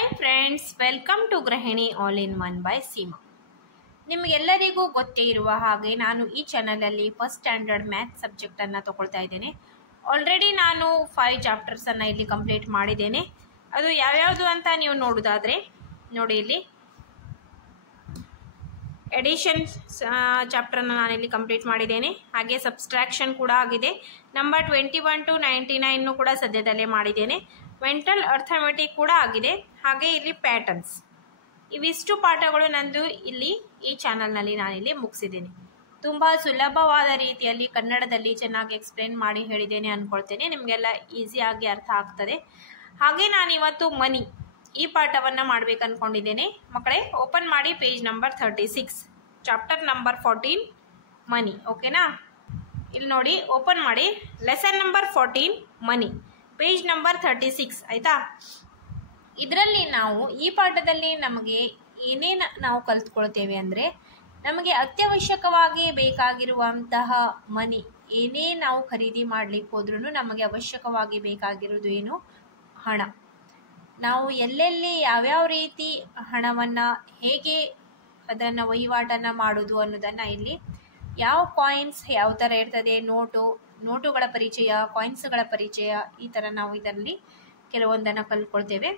Hi friends, welcome to ಗೃಹಿಣಿ all in one by Seema. ನಿಮಗೆಲ್ಲರಿಗೂ ಗೊತ್ತೇ ಇರುವ ಹಾಗೆ ನಾನು ಈ ಚಾನಲಲ್ಲಿ ಫಸ್ಟ್ ಸ್ಟ್ಯಾಂಡರ್ಡ್ ಮ್ಯಾಥ್ಸ್ ಸಬ್ಜೆಕ್ಟನ್ನು ತಗೊಳ್ತಾ ಇದ್ದೇನೆ. ಆಲ್ರೆಡಿ ನಾನು 5 ಚಾಪ್ಟರ್ಸನ್ನು ಇಲ್ಲಿ ಕಂಪ್ಲೀಟ್ ಮಾಡಿದ್ದೇನೆ. ಅದು ಯಾವ್ಯಾವುದು ಅಂತ ನೀವು ನೋಡೋದಾದರೆ ನೋಡಿ, ಇಲ್ಲಿ ಎಡಿಷನ್ ಚಾಪ್ಟರ್ನ ನಾನಿಲ್ಲಿ ಕಂಪ್ಲೀಟ್ ಮಾಡಿದ್ದೇನೆ. ಹಾಗೆ ಸಬ್ಸ್ಟ್ರಾಕ್ಷನ್ ಕೂಡ ಆಗಿದೆ. ನಂಬರ್ 21 to 99 ಕೂಡ ಸದ್ಯದಲ್ಲೇ ಮಾಡಿದ್ದೇನೆ. ಮೆಂಟಲ್ ಅರ್ಥಮೆಟಿಕ್ ಕೂಡ ಆಗಿದೆ. ಹಾಗೆ ಇಲ್ಲಿ ಪ್ಯಾಟರ್ನ್ಸ್, ಇವಿಷ್ಟು ಪಾಠಗಳು ನಂದು ಇಲ್ಲಿ ಈ ಚಾನಲ್ನಲ್ಲಿ ನಾನಿಲ್ಲಿ ಮುಗಿಸಿದ್ದೇನೆ. ತುಂಬ ಸುಲಭವಾದ ರೀತಿಯಲ್ಲಿ ಕನ್ನಡದಲ್ಲಿ ಚೆನ್ನಾಗಿ ಎಕ್ಸ್ಪ್ಲೇನ್ ಮಾಡಿ ಹೇಳಿದ್ದೇನೆ ಅಂದ್ಕೊಳ್ತೇನೆ. ನಿಮಗೆಲ್ಲ ಈಸಿಯಾಗಿ ಅರ್ಥ ಆಗ್ತದೆ. ಹಾಗೆ ನಾನಿವತ್ತು ಮನಿ ಈ ಪಾಠವನ್ನು ಮಾಡಬೇಕು ಅಂದ್ಕೊಂಡಿದ್ದೇನೆ. ಮಕ್ಕಳೇ, ಓಪನ್ ಮಾಡಿ ಪೇಜ್ ನಂಬರ್ 36, ಚಾಪ್ಟರ್ ನಂಬರ್ 14 ಮನಿ. ಓಕೆನಾ? ಇಲ್ಲಿ ನೋಡಿ, ಓಪನ್ ಮಾಡಿ ಲೆಸನ್ ನಂಬರ್ 14 ಮನಿ, ಪೇಜ್ ನಂಬರ್ 36. ಆಯಿತಾ? ಇದರಲ್ಲಿ ನಾವು ಈ ಪಾಠದಲ್ಲಿ ನಮಗೆ ಏನೇನು ನಾವು ಕಲಿತ್ಕೊಳ್ತೇವೆ ಅಂದರೆ, ನಮಗೆ ಅತ್ಯವಶ್ಯಕವಾಗಿ ಬೇಕಾಗಿರುವಂತಹ ಮನಿ, ಏನೇ ನಾವು ಖರೀದಿ ಮಾಡಲಿಕ್ಕೆ ಹೋದ್ರೂ ನಮಗೆ ಅವಶ್ಯಕವಾಗಿ ಬೇಕಾಗಿರೋದು ಏನು? ಹಣ. ನಾವು ಎಲ್ಲೆಲ್ಲಿ ಯಾವ್ಯಾವ ರೀತಿ ಹಣವನ್ನು ಹೇಗೆ ಅದನ್ನು ವಹಿವಾಟನ್ನು ಮಾಡೋದು ಅನ್ನೋದನ್ನು ಇಲ್ಲಿ ಯಾವ ಕಾಯಿನ್ಸ್ ಯಾವ ಥರ ಇರ್ತದೆ, ನೋಟುಗಳ ಪರಿಚಯ, ಕಾಯಿನ್ಸ್ಗಳ ಪರಿಚಯ, ಈ ಥರ ನಾವು ಇದರಲ್ಲಿ ಕೆಲವೊಂದನ್ನು ಕಲ್ತ್ಕೊಳ್ತೇವೆ.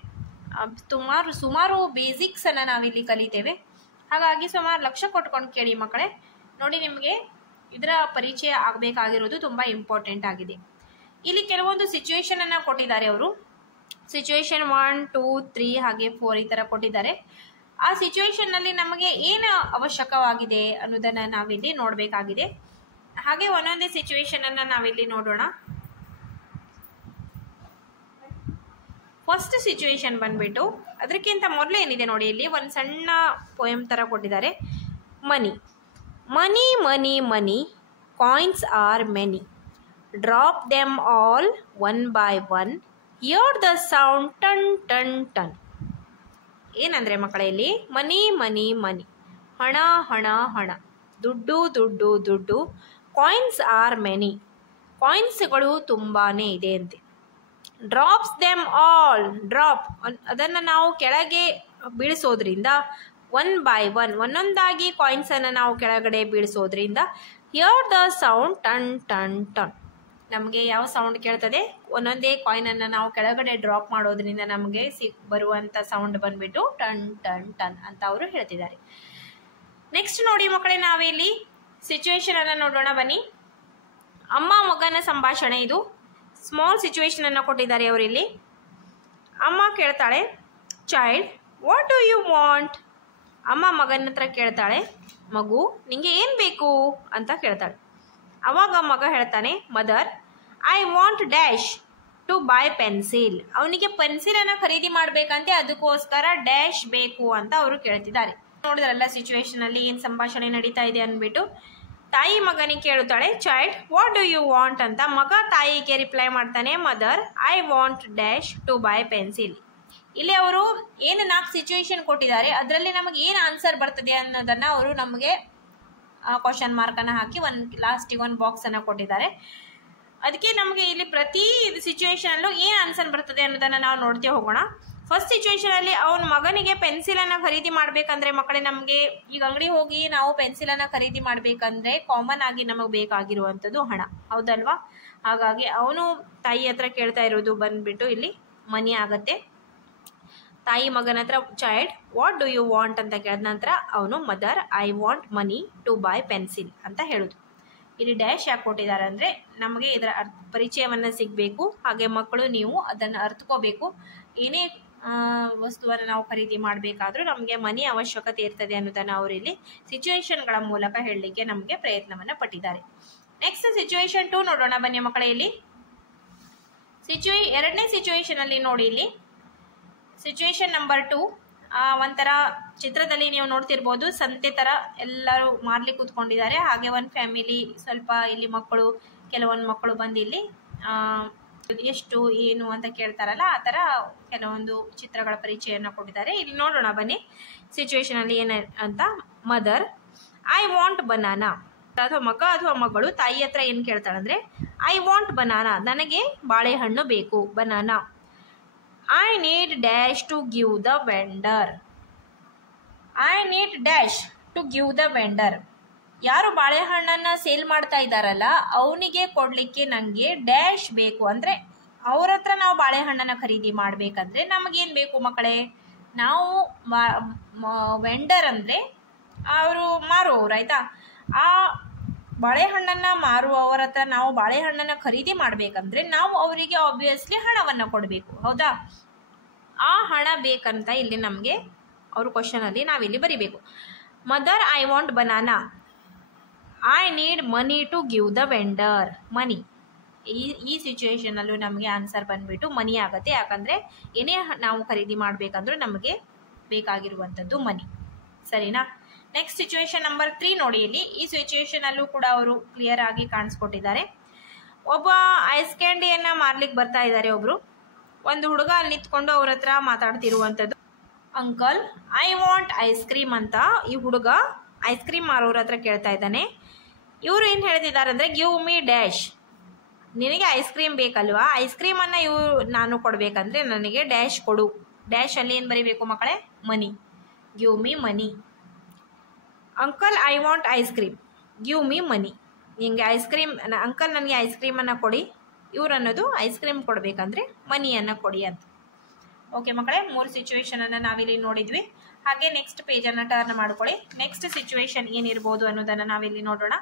ಸುಮಾರು ಬೇಸಿಕ್ಸನ್ನು ನಾವಿಲ್ಲಿ ಕಲಿತೇವೆ. ಹಾಗಾಗಿ ಸುಮಾರು ಲಕ್ಷ ಕೊಟ್ಕೊಂಡು ಕೇಳಿ ಮಕ್ಕಳೇ. ನೋಡಿ, ನಿಮಗೆ ಇದರ ಪರಿಚಯ ಆಗಬೇಕಾಗಿರೋದು ತುಂಬ ಇಂಪಾರ್ಟೆಂಟ್ ಆಗಿದೆ. ಇಲ್ಲಿ ಕೆಲವೊಂದು ಸಿಚುವೇಶನನ್ನು ಕೊಟ್ಟಿದ್ದಾರೆ ಅವರು. ಸಿಚುವೇಶನ್ 1, 2, 3 ಹಾಗೆ 4 ಈ ಥರ ಕೊಟ್ಟಿದ್ದಾರೆ. ಆ ಸಿಚುವೇಶನ್ನಲ್ಲಿ ನಮಗೆ ಏನು ಅವಶ್ಯಕವಾಗಿದೆ ಅನ್ನೋದನ್ನು ನಾವಿಲ್ಲಿ ನೋಡಬೇಕಾಗಿದೆ. ಹಾಗೆ ಒಂದೊಂದೇ ಸಿಚುವೇಶನನ್ನು ನಾವಿಲ್ಲಿ ನೋಡೋಣ. ಫಸ್ಟ್ ಸಿಚುವೇಶನ್ ಬಂದ್ಬಿಟ್ಟು, ಅದಕ್ಕಿಂತ ಮೊದಲು ಏನಿದೆ ನೋಡಿ, ಇಲ್ಲಿ ಒಂದು ಸಣ್ಣ ಪೋಯಮ್ ಥರ ಕೊಟ್ಟಿದ್ದಾರೆ. Money money money money, coins are many, drop them all one by one, hear the sound tun tun tun. ಏನಂದರೆ ಮಕ್ಕಳೇ, ಇಲ್ಲಿ ಮನಿ ಮನಿ ಮನಿ, ಹಣ ಹಣ ಹಣ, ದುಡ್ಡು ದುಡ್ಡು ದುಡ್ಡು, ಕಾಯಿನ್ಸ್ ಆರ್ ಮೆನಿ, ಕಾಯಿನ್ಸ್ಗಳು ತುಂಬಾ ಇದೆ ಅಂತೆ. ಡ್ರಾಪ್ಸ್ ದೆಮ್ ಆಲ್, ಡ್ರಾಪ್ ಅದನ್ನು ನಾವು ಕೆಳಗೆ ಬೀಳಿಸೋದ್ರಿಂದ, ಒನ್ ಬೈ ಒನ್ ಒಂದೊಂದಾಗಿ ಕಾಯಿನ್ಸನ್ನು ನಾವು ಕೆಳಗಡೆ ಬೀಳಿಸೋದ್ರಿಂದ, hear the sound tun tun tun, ನಮಗೆ ಯಾವ ಸೌಂಡ್ ಕೇಳ್ತದೆ? ಒಂದೊಂದೇ ಕಾಯಿನನ್ನು ನಾವು ಕೆಳಗಡೆ ಡ್ರಾಪ್ ಮಾಡೋದ್ರಿಂದ ನಮಗೆ ಬರುವಂಥ ಸೌಂಡ್ ಬಂದ್ಬಿಟ್ಟು ಟನ್ ಟನ್ ಟನ್ ಅಂತ ಅವರು ಹೇಳ್ತಿದ್ದಾರೆ. ನೆಕ್ಸ್ಟ್ ನೋಡಿ ಮಕ್ಕಳೇ, ನಾವಿಲ್ಲಿ ಸಿಚುವೇಶನ್ ಅನ್ನು ನೋಡೋಣ ಬನ್ನಿ. ಅಮ್ಮ ಮಗನ ಸಂಭಾಷಣೆ ಇದು. ಸ್ಮಾಲ್ ಸಿಚುವೇಶನ್ ಅನ್ನು ಕೊಟ್ಟಿದ್ದಾರೆ ಅವರಿಲ್ಲಿ. ಅಮ್ಮ ಕೇಳ್ತಾಳೆ, child what do you want? ಅಮ್ಮ ಮಗನ ಹತ್ರ ಕೇಳ್ತಾಳೆ, ಮಗು ನಿಂಗೆ ಏನು ಬೇಕು ಅಂತ ಕೇಳ್ತಾಳೆ. ಅವಾಗ ಮಗ ಹೇಳ್ತಾನೆ, mother I want dash to buy pencil. ಅವನಿಗೆ ಪೆನ್ಸಿಲನ್ನು ಖರೀದಿ ಮಾಡಬೇಕಂತೆ, ಅದಕ್ಕೋಸ್ಕರ ಡ್ಯಾಶ್ ಬೇಕು ಅಂತ ಅವರು ಕೇಳ್ತಿದ್ದಾರೆ. ನೋಡಿದ್ರಲ್ಲ ಸಿಚುವೇಶನ್ ಅಲ್ಲಿ ಏನು ಸಂಭಾಷಣೆ ನಡೀತಾ ಇದೆ ಅಂದ್ಬಿಟ್ಟು. ತಾಯಿ ಮಗನಿಗೆ ಕೇಳುತ್ತಾಳೆ, child what do you want ಅಂತ. ಮಗ ತಾಯಿಗೆ ರಿಪ್ಲೈ ಮಾಡ್ತಾನೆ, mother I want dash to buy pencil. ಇಲ್ಲಿ ಅವರು ಏನು 4 ಸಿಚುವೇಶನ್ ಕೊಟ್ಟಿದ್ದಾರೆ, ಅದರಲ್ಲಿ ನಮಗೆ ಏನು ಆನ್ಸರ್ ಬರ್ತದೆ ಅನ್ನೋದನ್ನು ಅವರು ನಮಗೆ ಕ್ವಶನ್ ಮಾರ್ಕನ್ನು ಹಾಕಿ ಲಾಸ್ಟಿಗೆ ಒಂದು ಬಾಕ್ಸನ್ನು ಕೊಟ್ಟಿದ್ದಾರೆ. ಅದಕ್ಕೆ ನಮಗೆ ಇಲ್ಲಿ ಪ್ರತಿ ಸಿಚುವೇಶನಲ್ಲೂ ಏನು ಆನ್ಸರ್ ಬರ್ತದೆ ಅನ್ನೋದನ್ನು ನಾವು ನೋಡ್ತೇ ಹೋಗೋಣ. ಫಸ್ಟ್ ಸಿಚುವೇಶನಲ್ಲಿ ಅವನ ಮಗನಿಗೆ ಪೆನ್ಸಿಲನ್ನು ಖರೀದಿ ಮಾಡಬೇಕಂದ್ರೆ ಮಕ್ಕಳೇ, ನಮಗೆ ಈಗ ಅಂಗಡಿ ಹೋಗಿ ನಾವು ಪೆನ್ಸಿಲನ್ನು ಖರೀದಿ ಮಾಡಬೇಕಂದ್ರೆ ಕಾಮನ್ ಆಗಿ ನಮಗೆ ಬೇಕಾಗಿರುವಂಥದ್ದು ಹಣ, ಹೌದಲ್ವಾ? ಹಾಗಾಗಿ ಅವನು ತಾಯಿ ಹತ್ರ ಕೇಳ್ತಾ ಇರೋದು ಬಂದ್ಬಿಟ್ಟು ಇಲ್ಲಿ ಮನಿ ಆಗತ್ತೆ. ತಾಯಿ ಮಗನ ಹತ್ರ child what do you want ಅಂತ ಕೇಳಿದ ನಂತರ ಅವನು mother I want money to buy pencil ಅಂತ ಹೇಳೋದು. ಇಲ್ಲಿ ಡ್ಯಾಶ್ ಯಾಕೆ ಕೊಟ್ಟಿದ್ದಾರೆ ಅಂದರೆ, ನಮಗೆ ಇದರ ಪರಿಚಯವನ್ನು ಸಿಗಬೇಕು. ಹಾಗೆ ಮಕ್ಕಳು ನೀವು ಅದನ್ನು ಅರ್ಥಕೋಬೇಕು. ಏನೇ ವಸ್ತುವನ್ನು ನಾವು ಖರೀದಿ ಮಾಡಬೇಕಾದ್ರೂ ನಮಗೆ ಮನಿ ಅವಶ್ಯಕತೆ ಇರ್ತದೆ ಅನ್ನೋದನ್ನು ಅವರಿಲ್ಲಿ ಸಿಚುವೇಶನ್ಗಳ ಮೂಲಕ ಹೇಳಲಿಕ್ಕೆ ನಮಗೆ ಪ್ರಯತ್ನವನ್ನು ಪಟ್ಟಿದ್ದಾರೆ. ನೆಕ್ಸ್ಟ್ ಸಿಚುವೇಶನ್ 2 ನೋಡೋಣ ಬನ್ನಿ ಮಕ್ಕಳೇ. ಇಲ್ಲಿ ಎರಡನೇ ಸಿಚುವೇಶನ್ ಅಲ್ಲಿ ನೋಡಿ, ಇಲ್ಲಿ ಸಿಚುವೇಶನ್ ನಂಬರ್ 2 ಒಂಥರ ಚಿತ್ರದಲ್ಲಿ ನೀವು ನೋಡ್ತಿರ್ಬೋದು, ಸಂತೆ ಥರ ಎಲ್ಲರೂ ಮಾರ್ಲಿಕ್ಕೆ ಕೂತ್ಕೊಂಡಿದ್ದಾರೆ. ಹಾಗೆ ಒಂದು ಫ್ಯಾಮಿಲಿ ಸ್ವಲ್ಪ ಇಲ್ಲಿ ಕೆಲವೊಂದು ಮಕ್ಕಳು ಬಂದು ಇಲ್ಲಿ ಎಷ್ಟು ಏನು ಅಂತ ಕೇಳ್ತಾರಲ್ಲ, ಆ ಥರ ಕೆಲವೊಂದು ಚಿತ್ರಗಳ ಪರಿಚಯನ ಕೊಟ್ಟಿದ್ದಾರೆ. ಇಲ್ಲಿ ನೋಡೋಣ ಬನ್ನಿ ಸಿಚುವೇಶನ್ ಅಲ್ಲಿ ಏನು ಅಂತ. ಮದರ್ ಐ ವಾಂಟ್ ಬನಾನಾ, ಅಥವಾ ಮಗ ಅಥವಾ ಮಗಳು ತಾಯಿ ಹತ್ರ ಏನು ಕೇಳ್ತಾಳಂದ್ರೆ, ಐ ವಾಂಟ್ ಬನಾನಾ, ನನಗೆ ಬಾಳೆಹಣ್ಣು ಬೇಕು, banana. I need dash to give the vendor. I need dash to give the vendor. ಯಾರು ಬಾಳೆಹಣ್ಣನ್ನ ಸೇಲ್ ಮಾಡ್ತಾ ಇದ್ದಾರಲ್ಲ ಅವನಿಗೆ ಕೊಡ್ಲಿಕ್ಕೆ ನಂಗೆ ಡ್ಯಾಶ್ ಬೇಕು. ಅಂದ್ರೆ ಅವ್ರ ಹತ್ರ ನಾವು ಬಾಳೆಹಣ್ಣನ್ನ ಖರೀದಿ ಮಾಡ್ಬೇಕಂದ್ರೆ ನಮಗೇನ್ ಬೇಕು ಮಕ್ಕಳೇ? ನಾವು ವೆಂಡರ್ ಅಂದ್ರೆ ಅವರು ಮಾರುವವರು, ಆಯ್ತಾ? ಆ ಬಾಳೆಹಣ್ಣನ್ನ ಮಾರುವವರ ಹತ್ರ ನಾವು ಬಾಳೆಹಣ್ಣನ್ನ ಖರೀದಿ ಮಾಡ್ಬೇಕಂದ್ರೆ ನಾವು ಅವರಿಗೆ ಆಬ್ವಿಯಸ್ಲಿ ಹಣವನ್ನ ಕೊಡಬೇಕು, ಹೌದಾ? ಆ ಹಣ ಬೇಕಂತ ಇಲ್ಲಿ ನಮಗೆ ಅವ್ರ ಕ್ವಶನ್ ಅಲ್ಲಿ ನಾವಿಲ್ಲಿ ಬರಿಬೇಕು. Mother I want banana. I need money to give the vendor. Money. ಈ ಸಿಚುವೇಶನ್ ಅಲ್ಲೂ ನಮಗೆ ಆನ್ಸರ್ ಬಂದ್ಬಿಟ್ಟು ಮನಿ ಆಗತ್ತೆ. ಯಾಕಂದ್ರೆ ಏನೇ ನಾವು ಖರೀದಿ ಮಾಡ್ಬೇಕಂದ್ರೂ ನಮಗೆ ಬೇಕಾಗಿರುವಂತದ್ದು ಮನಿ. ಸರಿನಾ? ನೆಕ್ಸ್ಟ್ ಸಿಚುವೇಶನ್ ನಂಬರ್ 3 ನೋಡಿ. ಇಲ್ಲಿ ಈ ಸಿಚುವೇಶನ್ ಅಲ್ಲೂ ಕೂಡ ಅವರು ಕ್ಲಿಯರ್ ಆಗಿ ಕಾಣಿಸ್ಕೊಟ್ಟಿದ್ದಾರೆ. ಒಬ್ಬ ಐಸ್ ಕ್ಯಾಂಡಿಯನ್ನ ಮಾರ್ಲಿಕ್ಕೆ ಬರ್ತಾ ಇದ್ದಾರೆ ಒಬ್ರು. ಒಂದು ಹುಡುಗ ಅಲ್ಲಿ ನಿಂತ್ಕೊಂಡು ಅವ್ರ ಹತ್ರ ಮಾತಾಡ್ತಿರುವಂತದ್ದು. Uncle I want ice cream ಅಂತ ಈ ಹುಡುಗ ಐಸ್ ಕ್ರೀಮ್ ಮಾರೋರ ಹತ್ರ ಕೇಳ್ತಾ ಇದ್ದಾನೆ. ಇವರು ಏನ್ ಹೇಳ್ತಿದ್ದಾರೆ ಅಂದ್ರೆ ಗಿವ್ ಮೀ ಡ್ಯಾಶ್. ನಿನಗೆ ಐಸ್ ಕ್ರೀಮ್ ಬೇಕಲ್ವಾ? ಐಸ್ ಕ್ರೀಮ್ ಅನ್ನ ನಾನು ಕೊಡ್ಬೇಕಂದ್ರೆ ನನಗೆ ಡ್ಯಾಶ್ ಕೊಡು. ಡ್ಯಾಶ್ ಅಲ್ಲಿ ಏನ್ ಬರೀಬೇಕು ಮಕ್ಕಳೇ? Money. Give me money. Uncle I want ice cream. Give me money. ನಿಂಗೆ ಐಸ್ ಕ್ರೀಮ್, ಅಂಕಲ್ ನನಗೆ ಐಸ್ ಕ್ರೀಮ್ ಅನ್ನ ಕೊಡಿ. ಇವ್ರು ಅನ್ನೋದು ಐಸ್ ಕ್ರೀಮ್ ಕೊಡ್ಬೇಕಂದ್ರೆ ಮನಿಯನ್ನ ಕೊಡಿ ಅಂತ. ಓಕೆ ಮಕ್ಕಳೇ, 3 ಸಿಚುವೇಶನ್ ಅನ್ನ ನಾವಿಲ್ಲಿ ನೋಡಿದ್ವಿ. ಹಾಗೆ ನೆಕ್ಸ್ಟ್ ಪೇಜ್ ಅನ್ನ ಟರ್ನ್ ಮಾಡ್ಕೊಳ್ಳಿ. ನೆಕ್ಸ್ಟ್ ಸಿಚುವೇಶನ್ ಏನಿರ್ಬೋದು ಅನ್ನೋದನ್ನ ನಾವಿಲ್ಲಿ ನೋಡೋಣ.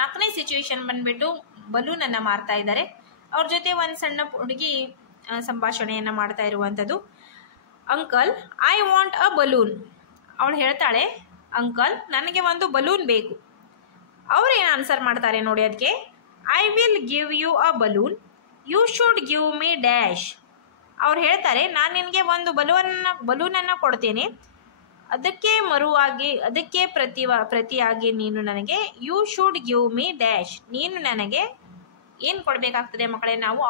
4ನೇ ಸಿಚುವೇಶನ್ ಬಂದ್ಬಿಟ್ಟು ಬಲೂನ್ ಅನ್ನ ಮಾರ್ತಾ ಇದ್ದಾರೆ. ಅವ್ರ ಜೊತೆ ಒಂದ್ ಸಣ್ಣ ಹುಡುಗಿ ಸಂಭಾಷಣೆಯನ್ನ ಮಾಡ್ತಾ ಇರುವಂತದ್ದು. Uncle I want a balloon. ಅವಳು ಹೇಳ್ತಾಳೆ, ಅಂಕಲ್ ನನಗೆ ಒಂದು ಬಲೂನ್ ಬೇಕು. ಅವ್ರು ಏನ್ ಆನ್ಸರ್ ಮಾಡ್ತಾರೆ ನೋಡಿ ಅದಕ್ಕೆ. I will give you a balloon. You should give me dash. ಅವ್ರು ಹೇಳ್ತಾರೆ, ನಾನು ನಿನಗೆ ಒಂದು ಬಲೂನನ್ನು ಕೊಡ್ತೇನೆ, ಅದಕ್ಕೆ ಪ್ರತಿಯಾಗಿ ನೀನು ನನಗೆ you should give me dash. ನೀನು ನನಗೆ ಏನು ಕೊಡಬೇಕಾಗ್ತದೆ ಮಕ್ಕಳೇ? ನಾವು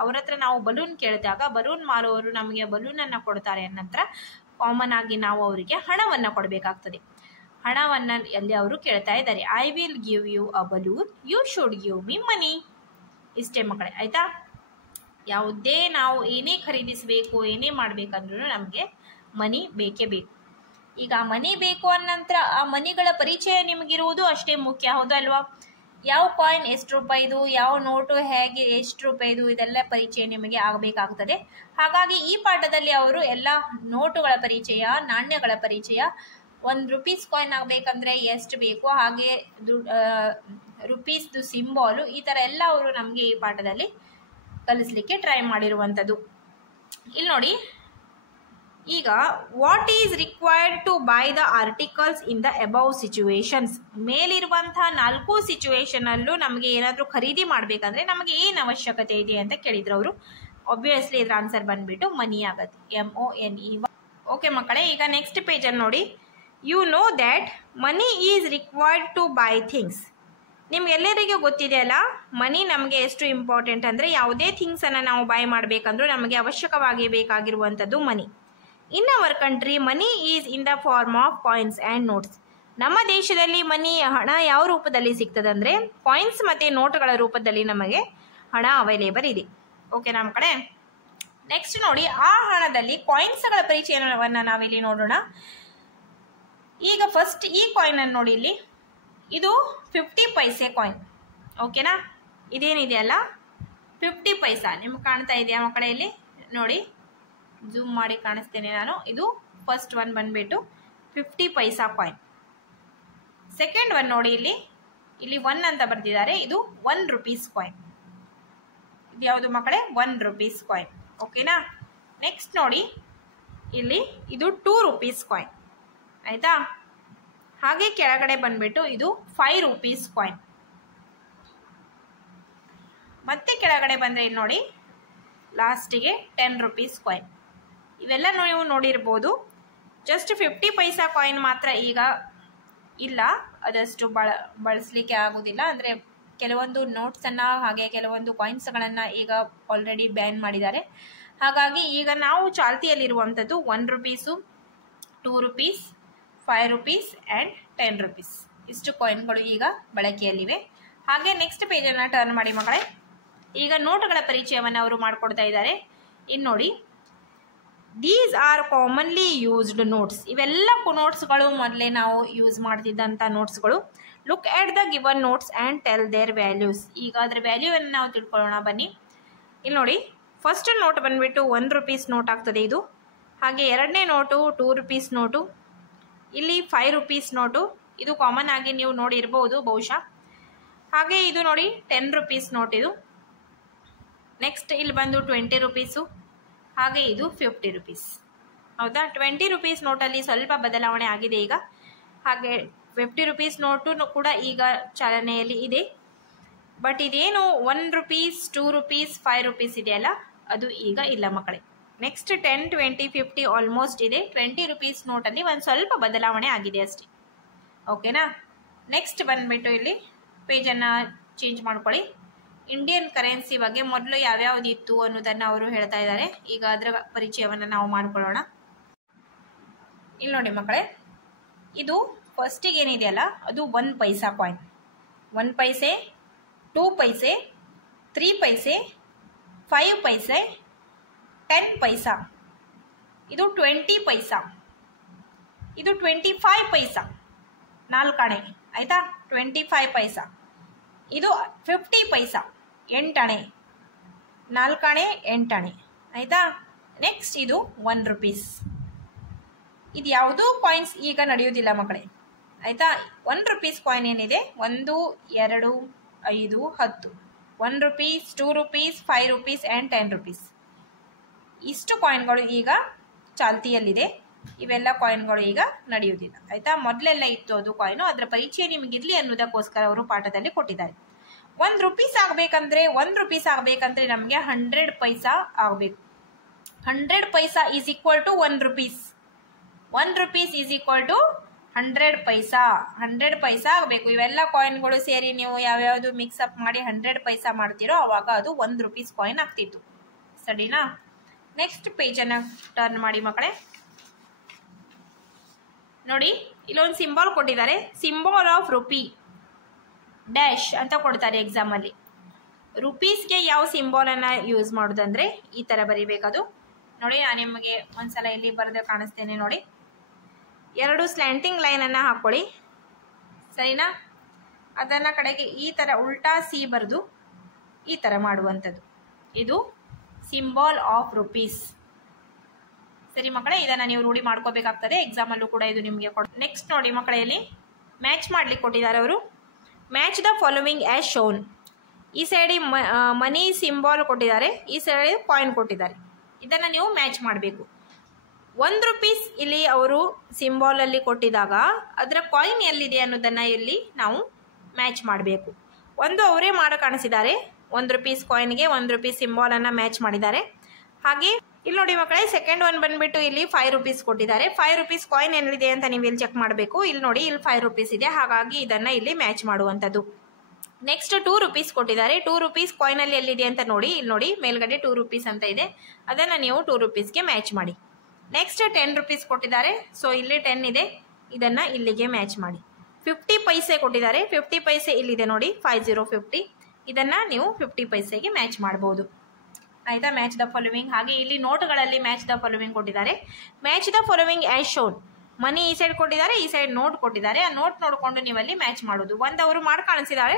ಅವ್ರ ಹತ್ರ ನಾವು ಬಲೂನ್ ಕೇಳಿದಾಗ ಬಲೂನ್ ಮಾರುವವರು ನಮಗೆ ಬಲೂನನ್ನು ಕೊಡ್ತಾರೆ. ನಂತರ ಕಾಮನ್ ಆಗಿ ನಾವು ಅವರಿಗೆ ಹಣವನ್ನು ಕೊಡಬೇಕಾಗ್ತದೆ. ಹಣವನ್ನು ಅಲ್ಲಿ ಅವರು ಕೇಳ್ತಾ ಇದ್ದಾರೆ. I will give you a balloon. You should give me money. ಇಷ್ಟೇ ಮಕ್ಕಳೇ, ಆಯ್ತಾ? ಯಾವುದೇ ನಾವು ಏನೇ ಖರೀದಿಸಬೇಕು, ಏನೇ ಮಾಡಬೇಕಂದ್ರೂ ನಮಗೆ ಮನಿ ಬೇಕೇ ಬೇಕು. ಈಗ ಮನಿ ಬೇಕು ಅನ್ನ ನಂತರ ಆ ಮನಿಗಳ ಪರಿಚಯ ನಿಮಗಿರುವುದು ಅಷ್ಟೇ ಮುಖ್ಯ, ಹೌದಲ್ವಾ? ಯಾವ ಕಾಯಿನ್ ಎಷ್ಟು ರೂಪಾಯಿದು, ಯಾವ ನೋಟು ಹೇಗೆ ಎಷ್ಟು ರೂಪಾಯಿದು, ಇದೆಲ್ಲ ಪರಿಚಯ ನಿಮಗೆ ಆಗಬೇಕಾಗ್ತದೆ. ಹಾಗಾಗಿ ಈ ಪಾಠದಲ್ಲಿ ಅವರು ಎಲ್ಲ ನೋಟುಗಳ ಪರಿಚಯ, ನಾಣ್ಯಗಳ ಪರಿಚಯ, 1 ರೂಪೀಸ್ ಕಾಯಿನ್ ಆಗಬೇಕಂದ್ರೆ ಎಷ್ಟು ಬೇಕು, ಹಾಗೆ ರುಪೀಸ್ದು ಸಿಂಬಾಲು, ಈ ಥರ ಎಲ್ಲ ಅವರು ನಮಗೆ ಈ ಪಾಠದಲ್ಲಿ ಕಲಿಸ್ಲಿಕ್ಕೆ ಟ್ರೈ ಮಾಡಿರುವಂಥದ್ದು. ಇಲ್ಲಿ ನೋಡಿ, ಈಗ what is required to buy the articles in the above situations. ಮೇಲಿರುವಂತಹ 4 ಸಿಚುವೇಶನ್ ಅಲ್ಲೂ ನಮಗೆ ಏನಾದರೂ ಖರೀದಿ ಮಾಡಬೇಕಂದ್ರೆ ನಮಗೆ ಏನು ಅವಶ್ಯಕತೆ ಇದೆ ಅಂತ ಕೇಳಿದ್ರು ಅವರು. ಆಬ್ವಿಯಸ್ಲಿ ಇದ್ರ ಆನ್ಸರ್ ಬಂದ್ಬಿಟ್ಟು ಮನಿ ಆಗತ್ತೆ. MONE. ಓಕೆ ಮಕ್ಕಳೇ, ಈಗ ನೆಕ್ಸ್ಟ್ ಪೇಜ್ ಅಲ್ಲಿ ನೋಡಿ. You know that money is required to buy things. ನಿಮ್ಗೆಲ್ಲರಿಗೂ ಗೊತ್ತಿದೆ ಅಲ್ಲ, ಮನಿ ನಮಗೆ ಎಷ್ಟು ಇಂಪಾರ್ಟೆಂಟ್ ಅಂದರೆ ಯಾವುದೇ ಥಿಂಗ್ಸನ್ನು ನಾವು ಬೈ ಮಾಡಬೇಕಂದ್ರೂ ನಮಗೆ ಅವಶ್ಯಕವಾಗಿ ಬೇಕಾಗಿರುವಂಥದ್ದು money. In our country money is in the form of coins and notes. ನಮ್ಮ ದೇಶದಲ್ಲಿ ಹಣ ಯಾವ ರೂಪದಲ್ಲಿ ಸಿಗ್ತದೆ ಅಂದರೆ ಕಾಯಿನ್ಸ್ ಮತ್ತು ನೋಟ್ಗಳ ರೂಪದಲ್ಲಿ ನಮಗೆ ಹಣ ಅವೈಲೇಬಲ್ ಇದೆ. ಓಕೆ ನಮ್ಮ ಕಡೆ. ನೆಕ್ಸ್ಟ್ ನೋಡಿ, ಆ ಹಣದಲ್ಲಿ ಕಾಯಿನ್ಸ್ಗಳ ಪರಿಚಯವನ್ನು ನಾವಿಲ್ಲಿ ನೋಡೋಣ. ಈಗ ಫಸ್ಟ್ ಈ ಕಾಯಿನ್ ಅನ್ನು ನೋಡಿ. ಇಲ್ಲಿ ಇದು 50 ಪೈಸೆ ಕಾಯಿನ್. ಓಕೆನಾ? ಇದೇನಿದೆಯಲ್ಲ 50 ಪೈಸಾ ನಿಮ್ಗೆ ಕಾಣ್ತಾ ಇದೆಯಾ ಮಕ್ಕಳೇ? ಇಲ್ಲಿ ನೋಡಿ, ಜೂಮ್ ಮಾಡಿ ಕಾಣಿಸ್ತೇನೆ ನಾನು. ಇದು ಫಸ್ಟ್ ಒನ್ ಬಂದ್ಬಿಟ್ಟು 50 ಪೈಸಾ ಕಾಯಿನ್. ಸೆಕೆಂಡ್ ಒನ್ ನೋಡಿ, ಇಲ್ಲಿ 1 ಅಂತ ಬರ್ತಿದ್ದಾರೆ. ಇದು 1 ರೂಪೀಸ್ ಕಾಯಿನ್. ಇದು ಯಾವುದು ಮಕ್ಕಳೇ? 1 ರೂಪೀಸ್ ಕಾಯಿನ್. ಓಕೆನಾ? ನೆಕ್ಸ್ಟ್ ನೋಡಿ, ಇಲ್ಲಿ ಇದು 2 ರೂಪೀಸ್ ಕಾಯಿನ್. ಆಯ್ತಾ? ಹಾಗೆ ಕೆಳಗಡೆ ಬಂದ್ಬಿಟ್ಟು ಇದು 5 ರೂಪೀಸ್ ಕಾಯಿನ್. ಮತ್ತೆ ಕೆಳಗಡೆ ಬಂದ್ರೆ ಇಲ್ಲಿ ನೋಡಿ, ಲಾಸ್ಟಿಗೆ 10 ರೂಪೀಸ್ ಕಾಯಿನ್. ಇವೆಲ್ಲ ನೀವು ನೋಡಿರ್ಬೋದು. ಜಸ್ಟ್ 50 ಪೈಸಾ ಕಾಯಿನ್ ಮಾತ್ರ ಈಗ ಇಲ್ಲ, ಅದಷ್ಟು ಬಳಸಲಿಕ್ಕೆ ಆಗೋದಿಲ್ಲ. ಅಂದರೆ ಕೆಲವೊಂದು ನೋಟ್ಸನ್ನು ಹಾಗೆ ಕೆಲವೊಂದು ಕಾಯಿನ್ಸ್ಗಳನ್ನು ಈಗ ಆಲ್ರೆಡಿ ಬ್ಯಾನ್ ಮಾಡಿದ್ದಾರೆ. ಹಾಗಾಗಿ ಈಗ ನಾವು ಚಾಲ್ತಿಯಲ್ಲಿರುವಂಥದ್ದು 1 rupees, 2 rupees, 5 rupees and 10 rupees. ಇಷ್ಟು ಕಾಯಿನ್ಗಳು ಈಗ ಬಳಕೆಯಲ್ಲಿವೆ. ಹಾಗೆ ನೆಕ್ಸ್ಟ್ ಪೇಜನ್ನು ಟರ್ನ್ ಮಾಡಿ ಮಕ್ಕಳೇ. ಈಗ ನೋಟುಗಳ ಪರಿಚಯವನ್ನು ಅವರು ಮಾಡಿಕೊಡ್ತಾ ಇದ್ದಾರೆ. ಇನ್ನು ನೋಡಿ, these are commonly used notes. ಇವೆಲ್ಲ ನೋಟ್ಸ್ಗಳು ಮೊದಲೇ ನಾವು ಯೂಸ್ ಮಾಡ್ತಿದ್ದಂಥ ನೋಟ್ಸ್ಗಳು. Look at the given notes and tell their values. ಈಗ ಅದರ ವ್ಯಾಲ್ಯೂವನ್ನು ನಾವು ತಿಳ್ಕೊಳ್ಳೋಣ ಬನ್ನಿ. ಇಲ್ಲಿ ನೋಡಿ, ಫಸ್ಟ್ ನೋಟ್ ಬಂದುಬಿಟ್ಟು 1 ರೂಪೀಸ್ ನೋಟ್ ಆಗ್ತದೆ ಇದು. ಹಾಗೆ ಎರಡನೇ ನೋಟು 2 ರೂಪೀಸ್ ನೋಟು. ಇಲ್ಲಿ 5 ರೂಪೀಸ್ ನೋಟು, ಇದು ಕಾಮನ್ ಆಗಿ ನೀವು ನೋಡಿರ್ಬೋದು ಬಹುಶಃ. ಹಾಗೆ ಇದು ನೋಡಿ 10 ರೂಪೀಸ್ ನೋಟ್ ಇದು. ನೆಕ್ಸ್ಟ್ ಇಲ್ಲಿ ಬಂದು 20 ರೂಪೀಸು. ಹಾಗೆ ಇದು 50 ರೂಪೀಸ್. ಹೌದಾ? 20 ರೂಪೀಸ್ ನೋಟಲ್ಲಿ ಸ್ವಲ್ಪ ಬದಲಾವಣೆ ಆಗಿದೆ ಈಗ. ಹಾಗೆ 50 ರೂಪೀಸ್ ನೋಟು ಕೂಡ ಈಗ ಚಾಲನೆಯಲ್ಲಿ ಇದೆ. ಬಟ್ ಇದೇನು 1 ರೂಪೀಸ್ 2 ರೂಪೀಸ್ 5 ರೂಪೀಸ್ ಇದೆಯಲ್ಲ, ಅದು ಈಗ ಇಲ್ಲ ಮಕ್ಕಳೇ. ನೆಕ್ಸ್ಟ್ 10, 20, 50 ಆಲ್ಮೋಸ್ಟ್ ಇದೆ. 20 ರೂಪೀಸ್ ನೋಟಲ್ಲಿ ಒಂದು ಸ್ವಲ್ಪ ಬದಲಾವಣೆ ಆಗಿದೆ ಅಷ್ಟೇ. ಓಕೆನಾ? ನೆಕ್ಸ್ಟ್ ಬಂದುಬಿಟ್ಟು ಇಲ್ಲಿ ಪೇಜನ್ನು ಚೇಂಜ್ ಮಾಡ್ಕೊಳ್ಳಿ. ಇಂಡಿಯನ್ ಕರೆನ್ಸಿ ಬಗ್ಗೆ ಮೊದಲು ಯಾವ್ಯಾವ್ದು ಇತ್ತು ಅನ್ನೋದನ್ನು ಅವರು ಹೇಳ್ತಾ ಇದ್ದಾರೆ. ಈಗ ಅದರ ಪರಿಚಯವನ್ನು ನಾವು ಮಾಡ್ಕೊಳ್ಳೋಣ. ಇಲ್ಲಿ ನೋಡಿ ಮಕ್ಕಳೇ, ಇದು ಫಸ್ಟಿಗೆ ಏನಿದೆಯಲ್ಲ ಅದು 1 ಪೈಸಾ ಕಾಯಿನ್. 1 ಪೈಸೆ, 2 ಪೈಸೆ, 3 ಪೈಸೆ, 5 ಪೈಸೆ, 10 ಪೈಸಾ. ಇದು 20 ಪೈಸಾ. ಇದು 25 ಪೈಸಾ, 4 ಆಣೆ ಆಯ್ತಾ? 25 ಪೈಸಾ. ಇದು 50 ಪೈಸಾ, 8 ಆಣೆ, 4 ಆಣೆ 8 ಆಣೆ ಆಯ್ತಾ? ನೆಕ್ಸ್ಟ್ ಇದು 1 ರೂಪೀಸ್. ಇದು ಯಾವುದೂ ಕಾಯಿನ್ಸ್ ಈಗ ನಡೆಯೋದಿಲ್ಲ ಮಕ್ಕಳೇ ಆಯ್ತಾ? 1 ರೂಪೀಸ್ ಕಾಯಿನ್ ಏನಿದೆ, 1, 2, 5, 10. 1 rupees, 2 rupees, 5 rupees and 10 rupees. ಇಷ್ಟು ಕಾಯಿನ್ಗಳು ಈಗ ಚಾಲ್ತಿಯಲ್ಲಿದೆ. ಇವೆಲ್ಲ ಕಾಯಿನ್ಗಳು ಈಗ ನಡೆಯುವುದಿಲ್ಲ ಆಯ್ತಾ? ಮೊದಲೆಲ್ಲ ಇತ್ತು ಅದು ಕಾಯಿನು. ಅದರ ಪರಿಚಯ ನಿಮಗಿರಲಿ ಅನ್ನೋದಕ್ಕೋಸ್ಕರ ಅವರು ಪಾಠದಲ್ಲಿ ಕೊಟ್ಟಿದ್ದಾರೆ. 1 ರೂಪೀಸ್ ಆಗಬೇಕಂದ್ರೆ 1 ರೂಪೀಸ್ ಆಗಬೇಕಂದ್ರೆ ನಮಗೆ 100 ಪೈಸಾ ಆಗಬೇಕು. 100 paisa is equal to 1 rupees. 1 rupees is equal to 100 paisa. 100 paisa ಆಗಬೇಕು. ಇವೆಲ್ಲ ಕಾಯಿನ್ಗಳು ಸೇರಿ ನೀವು ಯಾವ್ಯಾವುದು ಮಿಕ್ಸಪ್ ಮಾಡಿ 100 ಪೈಸಾ ಮಾಡ್ತೀರೋ ಅವಾಗ ಅದು 1 ರೂಪೀಸ್ ಕಾಯಿನ್ ಆಗ್ತಿತ್ತು. ಸರಿನಾ? ನೆಕ್ಸ್ಟ್ ಪೇಜನ್ನು ಟರ್ನ್ ಮಾಡಿ ಮಕ್ಕಳೇ. ನೋಡಿ, ಇಲ್ಲೊಂದು ಸಿಂಬಾಲ್ ಕೊಟ್ಟಿದ್ದಾರೆ. ಸಿಂಬಾಲ್ ಆಫ್ ರುಪಿ ಡ್ಯಾಶ್ ಅಂತ ಕೊಡ್ತಾರೆ ಎಕ್ಸಾಮಲ್ಲಿ. ರುಪೀಸ್ಗೆ ಯಾವ ಸಿಂಬಾಲನ್ನು ಯೂಸ್ ಮಾಡೋದಂದ್ರೆ ಈ ಥರ ಬರೀಬೇಕದು. ನೋಡಿ, ನಾನು ನಿಮಗೆ ಒಂದ್ಸಲ ಇಲ್ಲಿ ಬರೆದು ಕಾಣಿಸ್ತೇನೆ ನೋಡಿ. 2 ಸ್ಲ್ಯಾಂಟಿಂಗ್ ಲೈನನ್ನು ಹಾಕ್ಕೊಳ್ಳಿ. ಸರಿನಾ? ಅದನ್ನು ಕಡೆಗೆ ಈ ಥರ ಉಲ್ಟಾ ಸಿ ಬರೆದು ಈ ಥರ ಮಾಡುವಂಥದ್ದು. ಇದು ಸಿಂಬಾಲ್ ಆಫ್ ರುಪೀಸ್. ಸರಿ ಮಕ್ಕಳೇ, ಇದನ್ನು ನೀವು ರೂಢಿ ಮಾಡ್ಕೋಬೇಕಾಗ್ತದೆ. ಎಕ್ಸಾಮಲ್ಲೂ ಕೂಡ ಇದು ನಿಮಗೆ ನೆಕ್ಸ್ಟ್ ನೋಡಿ ಮಕ್ಕಳೇ, ಇಲ್ಲಿ ಮ್ಯಾಚ್ ಮಾಡ್ಲಿಕ್ಕೆ ಕೊಟ್ಟಿದ್ದಾರೆ ಅವರು. Match the following as shown. ಈ ಸೈಡಿಗೆ ಮನಿ ಸಿಂಬಾಲ್ ಕೊಟ್ಟಿದ್ದಾರೆ, ಈ ಸೈಡ್ ಕಾಯಿನ್ ಕೊಟ್ಟಿದ್ದಾರೆ. ಇದನ್ನು ನೀವು ಮ್ಯಾಚ್ ಮಾಡಬೇಕು. 1 ರೂಪೀಸ್ ಇಲ್ಲಿ ಅವರು ಸಿಂಬಾಲಲ್ಲಿ ಕೊಟ್ಟಿದಾಗ ಅದರ ಕಾಯಿನ್ ಎಲ್ಲಿದೆ ಅನ್ನೋದನ್ನು ಇಲ್ಲಿ ನಾವು ಮ್ಯಾಚ್ ಮಾಡಬೇಕು. ಒಂದು ಅವರೇ ಮಾಡಿ ಕಾಣಿಸಿದ್ದಾರೆ. 1 ರೂಪೀಸ್ ಕಾಯಿನ್ಗೆ 1 ರೂಪೀಸ್ ಸಿಂಬಾಲನ್ನು ಮ್ಯಾಚ್ ಮಾಡಿದ್ದಾರೆ. ಹಾಗೆ ಇಲ್ಲಿ ನೋಡಿ ಮಕ್ಕಳೇ, ಸೆಕೆಂಡ್ ಒನ್ ಬಂದುಬಿಟ್ಟು ಇಲ್ಲಿ 5 ರೂಪೀಸ್ ಕೊಟ್ಟಿದ್ದಾರೆ. 5 ರೂಪೀಸ್ ಕಾಯಿನ್ ಎಲ್ಲಿದೆ ಅಂತ ನೀವು ಇಲ್ಲಿ ಚೆಕ್ ಮಾಡಬೇಕು. ಇಲ್ಲಿ ನೋಡಿ, ಇಲ್ಲಿ 5 ರೂಪೀಸ್ ಇದೆ, ಹಾಗಾಗಿ ಇದನ್ನು ಇಲ್ಲಿ ಮ್ಯಾಚ್ ಮಾಡುವಂಥದ್ದು. ನೆಕ್ಸ್ಟ್ 2 ರೂಪೀಸ್ ಕೊಟ್ಟಿದ್ದಾರೆ. 2 ರೂಪೀಸ್ ಕಾಯಿನಲ್ಲಿ ಎಲ್ಲಿದೆ ಅಂತ ನೋಡಿ. ಇಲ್ಲಿ ನೋಡಿ, ಮೇಲ್ಗಡೆ 2 ರೂಪೀಸ್ ಅಂತ ಇದೆ, ಅದನ್ನು ನೀವು 2 ರೂಪೀಸ್ಗೆ ಮ್ಯಾಚ್ ಮಾಡಿ. ನೆಕ್ಸ್ಟ್ 10 ರೂಪೀಸ್ ಕೊಟ್ಟಿದ್ದಾರೆ. ಸೊ ಇಲ್ಲಿ 10 ಇದೆ, ಇದನ್ನು ಇಲ್ಲಿಗೆ ಮ್ಯಾಚ್ ಮಾಡಿ. 50 ಪೈಸೆ ಕೊಟ್ಟಿದ್ದಾರೆ. 50 ಪೈಸೆ ಇಲ್ಲಿದೆ ನೋಡಿ, 5050. ಇದನ್ನು ನೀವು 50 ಪೈಸೆಗೆ ಮ್ಯಾಚ್ ಮಾಡ್ಬೋದು ಆಯಿತಾ? Match the following. ಹಾಗೆ ಇಲ್ಲಿ ನೋಟ್ಗಳಲ್ಲಿ ಮ್ಯಾಚ್ ದ ಫಾಲೋವಿಂಗ್ ಕೊಟ್ಟಿದ್ದಾರೆ. Match the following as shown. Money ಈ ಸೈಡ್ ಕೊಟ್ಟಿದ್ದಾರೆ, ಈ ಸೈಡ್ ನೋಟ್ ಕೊಟ್ಟಿದ್ದಾರೆ. ಆ ನೋಟ್ ನೋಡಿಕೊಂಡು ನೀವಲ್ಲಿ ಮ್ಯಾಚ್ ಮಾಡೋದು. ಒಂದು ಅವರು ಮಾಡಿ ಕಾಣಿಸಿದ್ದಾರೆ.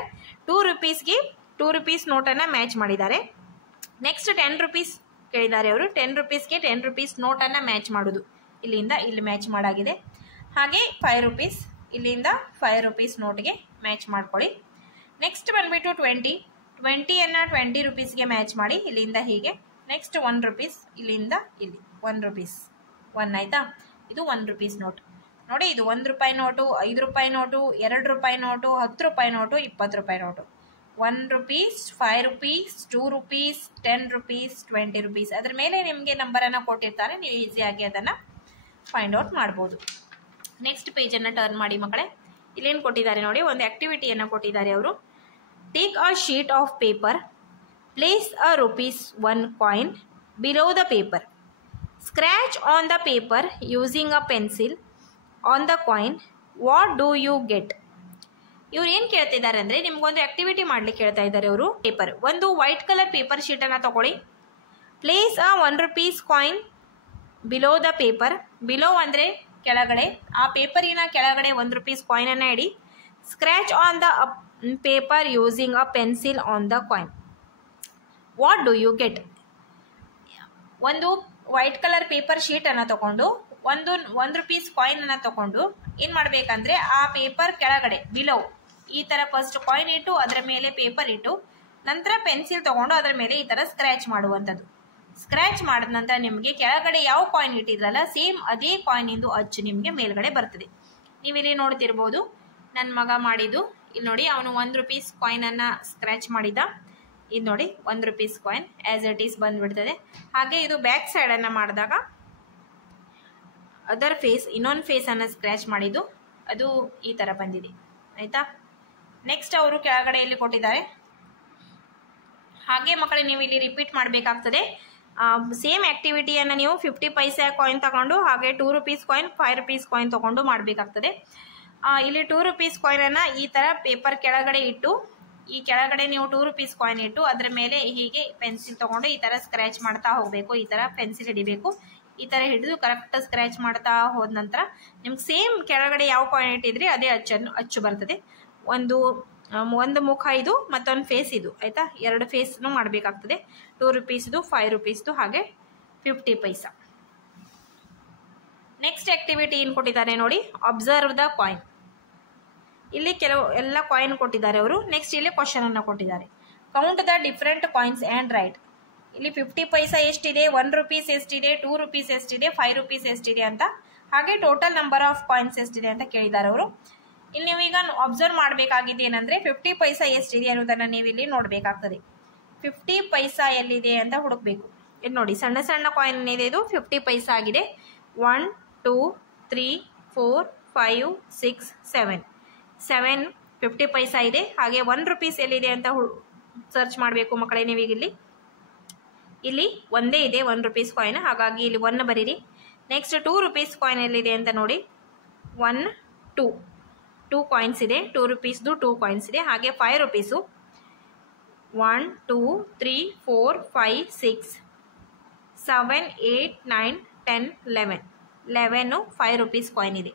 2 ರೂಪೀಸ್ಗೆ 2 ರೂಪೀಸ್ ನೋಟನ್ನು ಮ್ಯಾಚ್ ಮಾಡಿದ್ದಾರೆ. ನೆಕ್ಸ್ಟ್ 10 ರೂಪೀಸ್ ಕೇಳಿದ್ದಾರೆ ಅವರು. 10 ರೂಪೀಸ್ಗೆ 10 ರೂಪೀಸ್ ನೋಟನ್ನು ಮ್ಯಾಚ್ ಮಾಡೋದು. ಇಲ್ಲಿಂದ ಇಲ್ಲಿ ಮ್ಯಾಚ್ ಮಾಡಾಗಿದೆ. ಹಾಗೆ 5 ರೂಪೀಸ್ ಇಲ್ಲಿಂದ 5 ರೂಪೀಸ್ ನೋಟ್ಗೆ ಮ್ಯಾಚ್ ಮಾಡ್ಕೊಳ್ಳಿ. ನೆಕ್ಸ್ಟ್ ಬಂದುಬಿಟ್ಟು 20ಯನ್ನು 20 ರೂಪೀಸ್ಗೆ ಮ್ಯಾಚ್ ಮಾಡಿ ಇಲ್ಲಿಂದ ಹೀಗೆ. ನೆಕ್ಸ್ಟ್ 1 ರೂಪೀಸ್ ಇಲ್ಲಿಂದ ಇಲ್ಲಿ 1 ರೂಪೀಸ್ 1 ಆಯಿತಾ? ಇದು 1 ರೂಪೀಸ್ ನೋಟ್ ನೋಡಿ. ಇದು 1 ರೂಪಾಯಿ ನೋಟು, 5 ರೂಪಾಯಿ ನೋಟು, 2 ರೂಪಾಯಿ ನೋಟು, 10 ರೂಪಾಯಿ ನೋಟು, 20 ರೂಪಾಯಿ ನೋಟು. 1 rupees, 5 rupees, 2 rupees, 10 rupees, 20 rupees. ಅದ್ರ ಮೇಲೆ ನಿಮಗೆ ನಂಬರನ್ನು ಕೊಟ್ಟಿರ್ತಾರೆ, ನೀವು ಈಸಿಯಾಗಿ ಅದನ್ನು ಫೈಂಡ್ ಔಟ್ ಮಾಡ್ಬೋದು. ನೆಕ್ಸ್ಟ್ ಪೇಜನ್ನು ಟರ್ನ್ ಮಾಡಿ ಮಕ್ಕಳೇ. ಇಲ್ಲೇನು ಕೊಟ್ಟಿದ್ದಾರೆ ನೋಡಿ, ಒಂದು ಆ್ಯಕ್ಟಿವಿಟಿಯನ್ನು ಕೊಟ್ಟಿದ್ದಾರೆ ಅವರು. Take a sheet of paper, place a ₹1 coin below the paper, scratch on the paper using a pencil on the coin, what do you get? ಇವ್ರು ಏನು ಕೇಳ್ತಿದ್ದಾರೆ ಅಂದರೆ, ನಿಮ್ಗೊಂದು ಆ್ಯಕ್ಟಿವಿಟಿ ಮಾಡ್ಲಿಕ್ಕೆ ಹೇಳ್ತಾ ಇದ್ದಾರೆ ಅವರು. ಒಂದು ವೈಟ್ ಕಲರ್ ಪೇಪರ್ ಶೀಟನ್ನು ತಗೊಳ್ಳಿ. Place a 1 rupees coin below the paper. Below ಅಂದರೆ ಕೆಳಗಡೆ, ಆ ಪೇಪರಿನ ಕೆಳಗಡೆ 1 rupees ಕಾಯಿನನ್ನು ಇಡಿ. Scratch on the paper using a pencil on the coin. What do you get? ಒಂದು ವೈಟ್ ಕಲರ್ ಪೇಪರ್ ಶೀಟನ್ನು ತಗೊಂಡು 1 rupees ಕಾಯಿನನ್ನು ತಗೊಂಡು ಏನು ಮಾಡಬೇಕಂದ್ರೆ ಆ ಪೇಪರ್ ಕೆಳಗಡೆ ಬಿಲೋ ಈ ಥರ ಫಸ್ಟ್ ಕಾಯಿನ್ ಇಟ್ಟು ಅದರ ಮೇಲೆ ಪೇಪರ್ ಇಟ್ಟು ನಂತರ ಪೆನ್ಸಿಲ್ ತಗೊಂಡು ಅದರ ಮೇಲೆ ಈ ಥರ ಸ್ಕ್ರ್ಯಾಚ್ ಮಾಡುವಂಥದ್ದು. ಸ್ಕ್ರ್ಯಾಚ್ ಮಾಡಿದ ನಂತರ ನಿಮಗೆ ಕೆಳಗಡೆ ಯಾವ ಕಾಯಿನ್ ಇಟ್ಟಿದ್ರಲ್ಲ ಸೇಮ್ ಅದೇ ಕಾಯಿನಿಂದು ಅಚ್ಚು ನಿಮಗೆ ಮೇಲ್ಗಡೆ ಬರ್ತದೆ. ನೀವಿಲ್ಲಿ ನೋಡ್ತಿರ್ಬೋದು ನನ್ನ ಮಗ ಮಾಡಿದ್ದು. ಇಲ್ಲಿ ನೋಡಿ ಅವನು 1 rupees ಕಾಯಿನನ್ನು ಸ್ಕ್ರ್ಯಾಚ್ ಮಾಡಿದ್ದ. ಇದು ನೋಡಿ 1 rupees coin as it is ಬಂದುಬಿಡ್ತದೆ. ಹಾಗೆ ಇದು ಬ್ಯಾಕ್ ಸೈಡನ್ನು ಮಾಡಿದಾಗ ಅದರ್ ಫೇಸ್ ಇನ್ನೊಂದು ಫೇಸನ್ನು ಸ್ಕ್ರ್ಯಾಚ್ ಮಾಡಿದ್ದು ಅದು ಈ ಥರ ಬಂದಿದೆ ಆಯಿತಾ. ನೆಕ್ಸ್ಟ್ ಅವರು ಕೆಳಗಡೆ ಇಲ್ಲಿ ಕೊಟ್ಟಿದ್ದಾರೆ. ಹಾಗೆ ಮಕ್ಕಳೇ ನೀವು ಇಲ್ಲಿ ರಿಪೀಟ್ ಮಾಡಬೇಕಾಗ್ತದೆ. ಸೇಮ್ ಆ್ಯಕ್ಟಿವಿಟಿಯನ್ನು ನೀವು 50 ಪೈಸೆ ಕಾಯಿನ್ ತಗೊಂಡು ಹಾಗೆ 2 rupees ಕಾಯಿನ್ 5 rupees ಕಾಯಿನ್ ತಗೊಂಡು ಮಾಡಬೇಕಾಗ್ತದೆ. ಇಲ್ಲಿ 2 rupees ಕಾಯಿನನ್ನು ಈ ಥರ ಪೇಪರ್ ಕೆಳಗಡೆ ಇಟ್ಟು ಈ ಕೆಳಗಡೆ ನೀವು 2 rupees ಕಾಯಿನ್ ಇಟ್ಟು ಅದರ ಮೇಲೆ ಹೀಗೆ ಪೆನ್ಸಿಲ್ ತಗೊಂಡು ಈ ಥರ ಸ್ಕ್ರ್ಯಾಚ್ ಮಾಡ್ತಾ ಹೋಗಬೇಕು. ಈ ಥರ ಪೆನ್ಸಿಲ್ ಹಿಡಿಬೇಕು. ಈ ಥರ ಹಿಡಿದು ಕರೆಕ್ಟ್ ಸ್ಕ್ರ್ಯಾಚ್ ಮಾಡ್ತಾ ಹೋದ ನಂತರ ನಿಮ್ಗೆ ಸೇಮ್ ಕೆಳಗಡೆ ಯಾವ ಕಾಯಿನ್ ಇಟ್ಟಿದ್ರಿ ಅದೇ ಅಚ್ಚು ಬರ್ತದೆ. ಒಂದು ಮುಖ ಇದು ಮತ್ತೊಂದು ಫೇಸ್ ಇದು ಆಯಿತಾ. 2 ಫೇಸ್ನು ಮಾಡಬೇಕಾಗ್ತದೆ. 2 rupeesದು 5 rupeesದು ಹಾಗೆ 50 ಪೈಸಾ. ನೆಕ್ಸ್ಟ್ ಆಕ್ಟಿವಿಟಿ ಏನು ಕೊಟ್ಟಿದ್ದಾರೆ ನೋಡಿ, ಅಬ್ಸರ್ವ್ ದ ಕಾಯಿನ್. ಇಲ್ಲಿ ಎಲ್ಲ ಕಾಯಿನ್ ಕೊಟ್ಟಿದ್ದಾರೆ ಅವರು. ನೆಕ್ಸ್ಟ್ ಇಲ್ಲಿ ಕ್ವಶನ್ ಅನ್ನು ಕೊಟ್ಟಿದ್ದಾರೆ. Count the different coins and right. ಇಲ್ಲಿ 50 ಪೈಸಾ ಎಷ್ಟಿದೆ, 1 rupees ಎಷ್ಟಿದೆ, 2 rupees ಎಷ್ಟಿದೆ, 5 rupees ಎಷ್ಟಿದೆ ಅಂತ, ಹಾಗೆ ಟೋಟಲ್ ನಂಬರ್ ಆಫ್ ಕಾಯಿನ್ಸ್ ಎಷ್ಟಿದೆ ಅಂತ ಕೇಳಿದ್ದಾರೆ ಅವರು. ಇಲ್ಲಿ ನೀವೀಗ ಅಬ್ಸರ್ವ್ ಮಾಡಬೇಕಾಗಿದೆ ಏನಂದ್ರೆ 50 ಪೈಸಾ ಎಷ್ಟಿದೆ ಅನ್ನೋದನ್ನ ನೀವು ಇಲ್ಲಿ ನೋಡಬೇಕಾಗ್ತದೆ. 50 ಪೈಸಾ ಎಲ್ಲಿದೆ ಅಂತ ಹುಡುಕ್ಬೇಕು. ಇದು ನೋಡಿ ಸಣ್ಣ ಸಣ್ಣ ಕಾಯಿನ್ ಇದೆ, ಇದು 50 ಪೈಸಾ ಆಗಿದೆ. 1 2 3 4 5 6 7 50 ಪೈಸಾ ಇದೆ. ಹಾಗೆ 1 rupees ಎಲ್ಲಿದೆ ಅಂತ ಸರ್ಚ್ ಮಾಡಬೇಕು ಮಕ್ಕಳೇ. ನೀವೀಗ ಇಲ್ಲಿ ಒಂದೇ ಇದೆ 1 rupees ಕಾಯಿನ್, ಹಾಗಾಗಿ ಇಲ್ಲಿ 1 ಬರೀರಿ. ನೆಕ್ಸ್ಟ್ 2 rupees ಕಾಯಿನ್ ಎಲ್ಲಿದೆ ಅಂತ ನೋಡಿ. 1 2 ಕಾಯಿನ್ಸ್ ಇದೆ. 2 rupeesದು 2 ಕಾಯಿನ್ಸ್ ಇದೆ. ಹಾಗೆ 5 rupees 1 2 3 4 5 6 7 8 9 10 11 5 rupees ಕಾಯಿನ್ ಇದೆ.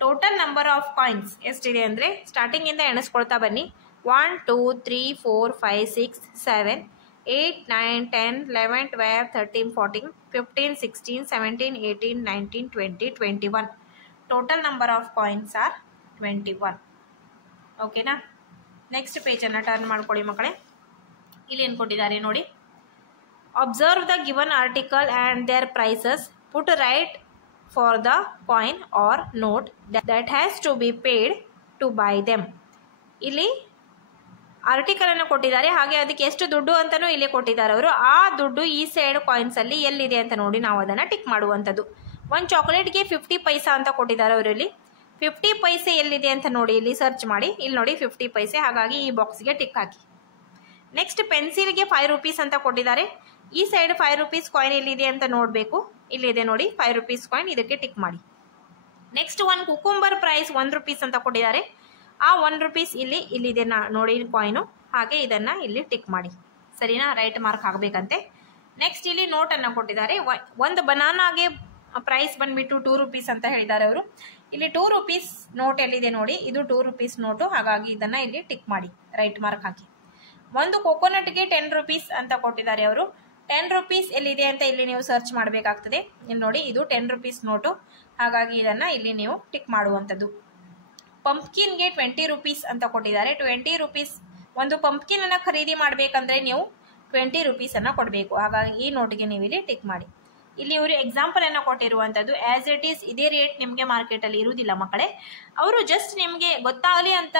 ಟೋಟಲ್ ನಂಬರ್ ಆಫ್ ಕಾಯಿನ್ಸ್ ಎಷ್ಟಿದೆ ಅಂದರೆ ಸ್ಟಾರ್ಟಿಂಗಿಂದ ಎಣಿಸ್ಕೊಳ್ತಾ ಬನ್ನಿ. 1 2 3 4 5 6 7 8 9 10 11 12 13 14 15 16 17 18 19 20 21. Total number of coins are 21. ಓಕೆನಾ. ನೆಕ್ಸ್ಟ್ ಪೇಜನ್ನು ಟರ್ನ್ ಮಾಡ್ಕೊಳ್ಳಿ ಮಕ್ಕಳೇ. ಇಲ್ಲಿ ಏನು ಕೊಟ್ಟಿದ್ದಾರೆ ನೋಡಿ. Observe the given article and their prices. Put right for the coin or note that has to be paid to buy them. ಇಲ್ಲಿ ಆರ್ಟಿಕಲನ್ನು ಕೊಟ್ಟಿದ್ದಾರೆ, ಹಾಗೆ ಅದಕ್ಕೆ ಎಷ್ಟು ದುಡ್ಡು ಅಂತಲೂ ಇಲ್ಲಿ ಕೊಟ್ಟಿದ್ದಾರೆ ಅವರು. ಆ ದುಡ್ಡು ಈ ಸೈಡ್ ಕಾಯಿನ್ಸಲ್ಲಿ ಎಲ್ಲಿದೆ ಅಂತ ನೋಡಿ ನಾವು ಅದನ್ನು ಟಿಕ್ ಮಾಡುವಂಥದ್ದು. ಒಂದು ಚಾಕ್ಲೇಟ್ಗೆ 50 ಪೈಸಾ ಅಂತ ಕೊಟ್ಟಿದ್ದಾರೆ ಅವರು. ಇಲ್ಲಿ 50 ಪೈಸೆ ಎಲ್ಲಿದೆ ಅಂತ ನೋಡಿ ಇಲ್ಲಿ ಸರ್ಚ್ ಮಾಡಿ. ಇಲ್ಲಿ ನೋಡಿ 50 ಪೈಸೆ, ಹಾಗಾಗಿ ಈ ಬಾಕ್ಸ್ಗೆ ಟಿಕ್ ಹಾಕಿ. ನೆಕ್ಸ್ಟ್ ಪೆನ್ಸಿಲ್ಗೆ 5 rupees ಅಂತ ಕೊಟ್ಟಿದ್ದಾರೆ. ಈ ಸೈಡ್ 5 rupees ಕಾಯಿನ್ ಎಲ್ಲಿದೆ ಅಂತ ನೋಡಬೇಕು. ಇಲ್ಲಿದೆ ನೋಡಿ 5 rupees ಕಾಯಿನ್, ಇದಕ್ಕೆ ಟಿಕ್ ಮಾಡಿ. ನೆಕ್ಸ್ಟ್ ಒಂದು ಕುಕುಂಬರ್ ಪ್ರೈಸ್ 1 rupees ಅಂತ ಕೊಟ್ಟಿದ್ದಾರೆ. ಆ 1 rupees ಇಲ್ಲಿದೆ ನೋಡಿ ಕಾಯಿನು, ಹಾಗೆ ಇದನ್ನು ಇಲ್ಲಿ ಟಿಕ್ ಮಾಡಿ. ಸರಿನಾ, ರೈಟ್ ಮಾರ್ಕ್ ಆಗಬೇಕಂತೆ. ನೆಕ್ಸ್ಟ್ ಇಲ್ಲಿ ನೋಟನ್ನು ಕೊಟ್ಟಿದ್ದಾರೆ. ಒಂದು ಬನಾನಾಗೆ ಪ್ರೈಸ್ ಬಂದ್ಬಿಟ್ಟು 2 rupees ಅಂತ ಹೇಳಿದ್ದಾರೆ ಅವರು. ಇಲ್ಲಿ 2 rupees ನೋಟ್ ಎಲ್ಲಿದೆ ನೋಡಿ, ಇದು 2 rupees ನೋಟು, ಹಾಗಾಗಿ ಇದನ್ನು ಇಲ್ಲಿ ಟಿಕ್ ಮಾಡಿ, ರೈಟ್ ಮಾರ್ಕ್ ಹಾಕಿ. ಒಂದು ಕೊಕೊನಟ್ಗೆ 10 rupees ಅಂತ ಕೊಟ್ಟಿದ್ದಾರೆ ಅವರು. 10 rupees ಎಲ್ಲಿದೆ ಅಂತ ಇಲ್ಲಿ ನೀವು ಸರ್ಚ್ ಮಾಡಬೇಕಾಗ್ತದೆ. ಇಲ್ಲಿ ನೋಡಿ ಇದು 10 rupees ನೋಟು, ಹಾಗಾಗಿ ಇದನ್ನು ಇಲ್ಲಿ ನೀವು ಟಿಕ್ ಮಾಡುವಂಥದ್ದು. ಪಂಪ್ಕಿನ್ಗೆ 20 rupees ಅಂತ ಕೊಟ್ಟಿದ್ದಾರೆ. 20 rupees ಒಂದು ಪಂಪ್ಕಿನ್ ಅನ್ನು ಖರೀದಿ ಮಾಡಬೇಕಂದ್ರೆ ನೀವು 20 rupees ಅನ್ನು ಕೊಡಬೇಕು, ಹಾಗಾಗಿ ಈ ನೋಟಿಗೆ ನೀವು ಇಲ್ಲಿ ಟಿಕ್ ಮಾಡಿ. ಇಲ್ಲಿ ಇವರು ಎಕ್ಸಾಂಪಲ್ ಅನ್ನು ಕೊಟ್ಟಿರುವಂಥದ್ದು. ಆಸ್ ಇಟ್ ಈಸ್ ಇದೇ ರೇಟ್ ನಿಮಗೆ ಮಾರ್ಕೆಟಲ್ಲಿ ಇರುವುದಿಲ್ಲ ಮಕ್ಕಳೇ. ಅವರು ಜಸ್ಟ್ ನಿಮಗೆ ಗೊತ್ತಾಗಲಿ ಅಂತ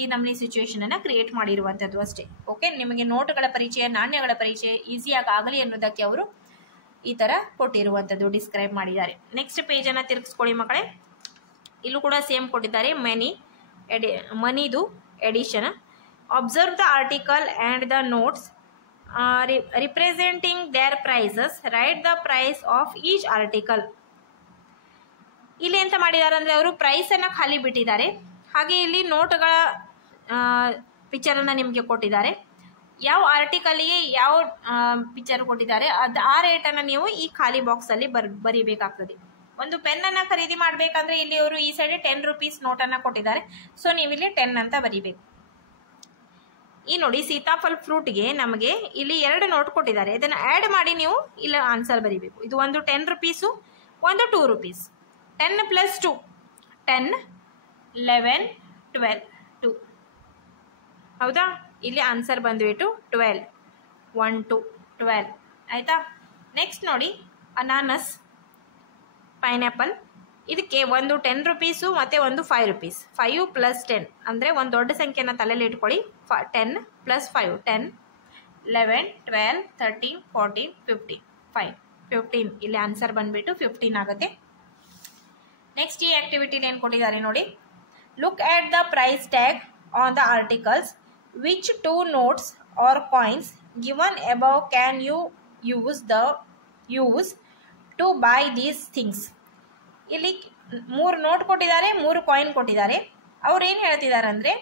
ಈ ನಮ್ಮನೆ ಸಿಚುವೇಶನ್ ಅನ್ನು ಕ್ರಿಯೇಟ್ ಮಾಡಿರುವಂಥದ್ದು ಅಷ್ಟೇ. ಓಕೆ, ನಿಮಗೆ ನೋಟುಗಳ ಪರಿಚಯ, ನಾಣ್ಯಗಳ ಪರಿಚಯ ಈಸಿಯಾಗಿ ಆಗಲಿ ಅನ್ನೋದಕ್ಕೆ ಅವರು ಈ ಥರ ಕೊಟ್ಟಿರುವಂಥದ್ದು, ಡಿಸ್ಕ್ರೈಬ್ ಮಾಡಿದ್ದಾರೆ. ನೆಕ್ಸ್ಟ್ ಪೇಜನ್ನು ತಿರುಗಿಸ್ಕೊಳ್ಳಿ ಮಕ್ಕಳೇ. ಇಲ್ಲೂ ಕೂಡ ಸೇಮ್ ಕೊಟ್ಟಿದ್ದಾರೆ. ಮನಿದು addition. Observe the article and the notes representing their prices. Write the price of each article. ಇಲ್ಲಿ ಎಂತ ಮಾಡಿದ್ದಾರೆ ಅಂದರೆ ಅವರು ಪ್ರೈಸನ್ನು ಖಾಲಿ ಬಿಟ್ಟಿದ್ದಾರೆ, ಹಾಗೆ ಇಲ್ಲಿ ನೋಟುಗಳ ಪಿಕ್ಚರನ್ನು ನಿಮಗೆ ಕೊಟ್ಟಿದ್ದಾರೆ. ಯಾವ ಆರ್ಟಿಕಲ್ಗೆ ಯಾವ ಪಿಕ್ಚರ್ ಕೊಟ್ಟಿದ್ದಾರೆ ಅದು ಆ ರೇಟನ್ನು ನೀವು ಈ ಖಾಲಿ ಬಾಕ್ಸಲ್ಲಿ ಬರಿಬೇಕಾಗ್ತದೆ. ಒಂದು ಪೆನ್ನನ್ನು ಖರೀದಿ ಮಾಡಬೇಕಂದ್ರೆ ಇಲ್ಲಿ ಅವರು ಈ ಸೈಡ್ 10 ರೂಪೀಸ್ ನೋಟನ್ನು ಕೊಟ್ಟಿದ್ದಾರೆ. ಸೊ ನೀವಿಲ್ಲಿ 10 ಅಂತ ಬರಿಬೇಕು. ಈ ನೋಡಿ ಸೀತಾಫಲ್ ಫ್ರೂಟ್ಗೆ ನಮಗೆ ಇಲ್ಲಿ 2 ನೋಟ್ ಕೊಟ್ಟಿದ್ದಾರೆ. ಇದನ್ನು ಆ್ಯಡ್ ಮಾಡಿ ನೀವು ಇಲ್ಲ ಆನ್ಸರ್ ಬರಿಬೇಕು. ಇದು ಒಂದು 10 ರೂಪೀಸು, ಒಂದು 2 ರೂಪೀಸ್. 10 + 2 10, 11, 12 2 ಹೌದಾ. ಇಲ್ಲಿ ಆನ್ಸರ್ ಬಂದುಬಿಟ್ಟು 12, 1 2 12 ಆಯಿತಾ. ನೆಕ್ಸ್ಟ್ ನೋಡಿ ಅನಾನಸ್, ಪೈನಾಪಲ್. ಇದಕ್ಕೆ ಒಂದು 10 ರೂಪೀಸು ಮತ್ತು ಒಂದು 5 ರೂಪೀಸ್. 5 + 10 ಅಂದರೆ ಒಂದು ದೊಡ್ಡ ಸಂಖ್ಯೆನ ತಲೆಯಲ್ಲಿ ಇಟ್ಕೊಳ್ಳಿ. 10 + 5 10, 11, 12, 13, 14, 15 5 15. ಇಲ್ಲಿ ಆನ್ಸರ್ ಬಂದುಬಿಟ್ಟು 15 ಆಗುತ್ತೆ. ನೆಕ್ಸ್ಟ್ ಈ ಆಕ್ಟಿವಿಟಿಲಿ ಏನು ಕೊಟ್ಟಿದ್ದಾರೆ ನೋಡಿ. Look at the price tag on the articles. Which 2 notes or coins given above can you use to buy these things? ಇಲ್ಲಿ 3 ನೋಟ್ ಕೊಟ್ಟಿದ್ದಾರೆ, 3 ಕಾಯಿನ್ ಕೊಟ್ಟಿದ್ದಾರೆ. ಅವ್ರು ಏನು ಹೇಳ್ತಿದ್ದಾರೆ ಅಂದರೆ,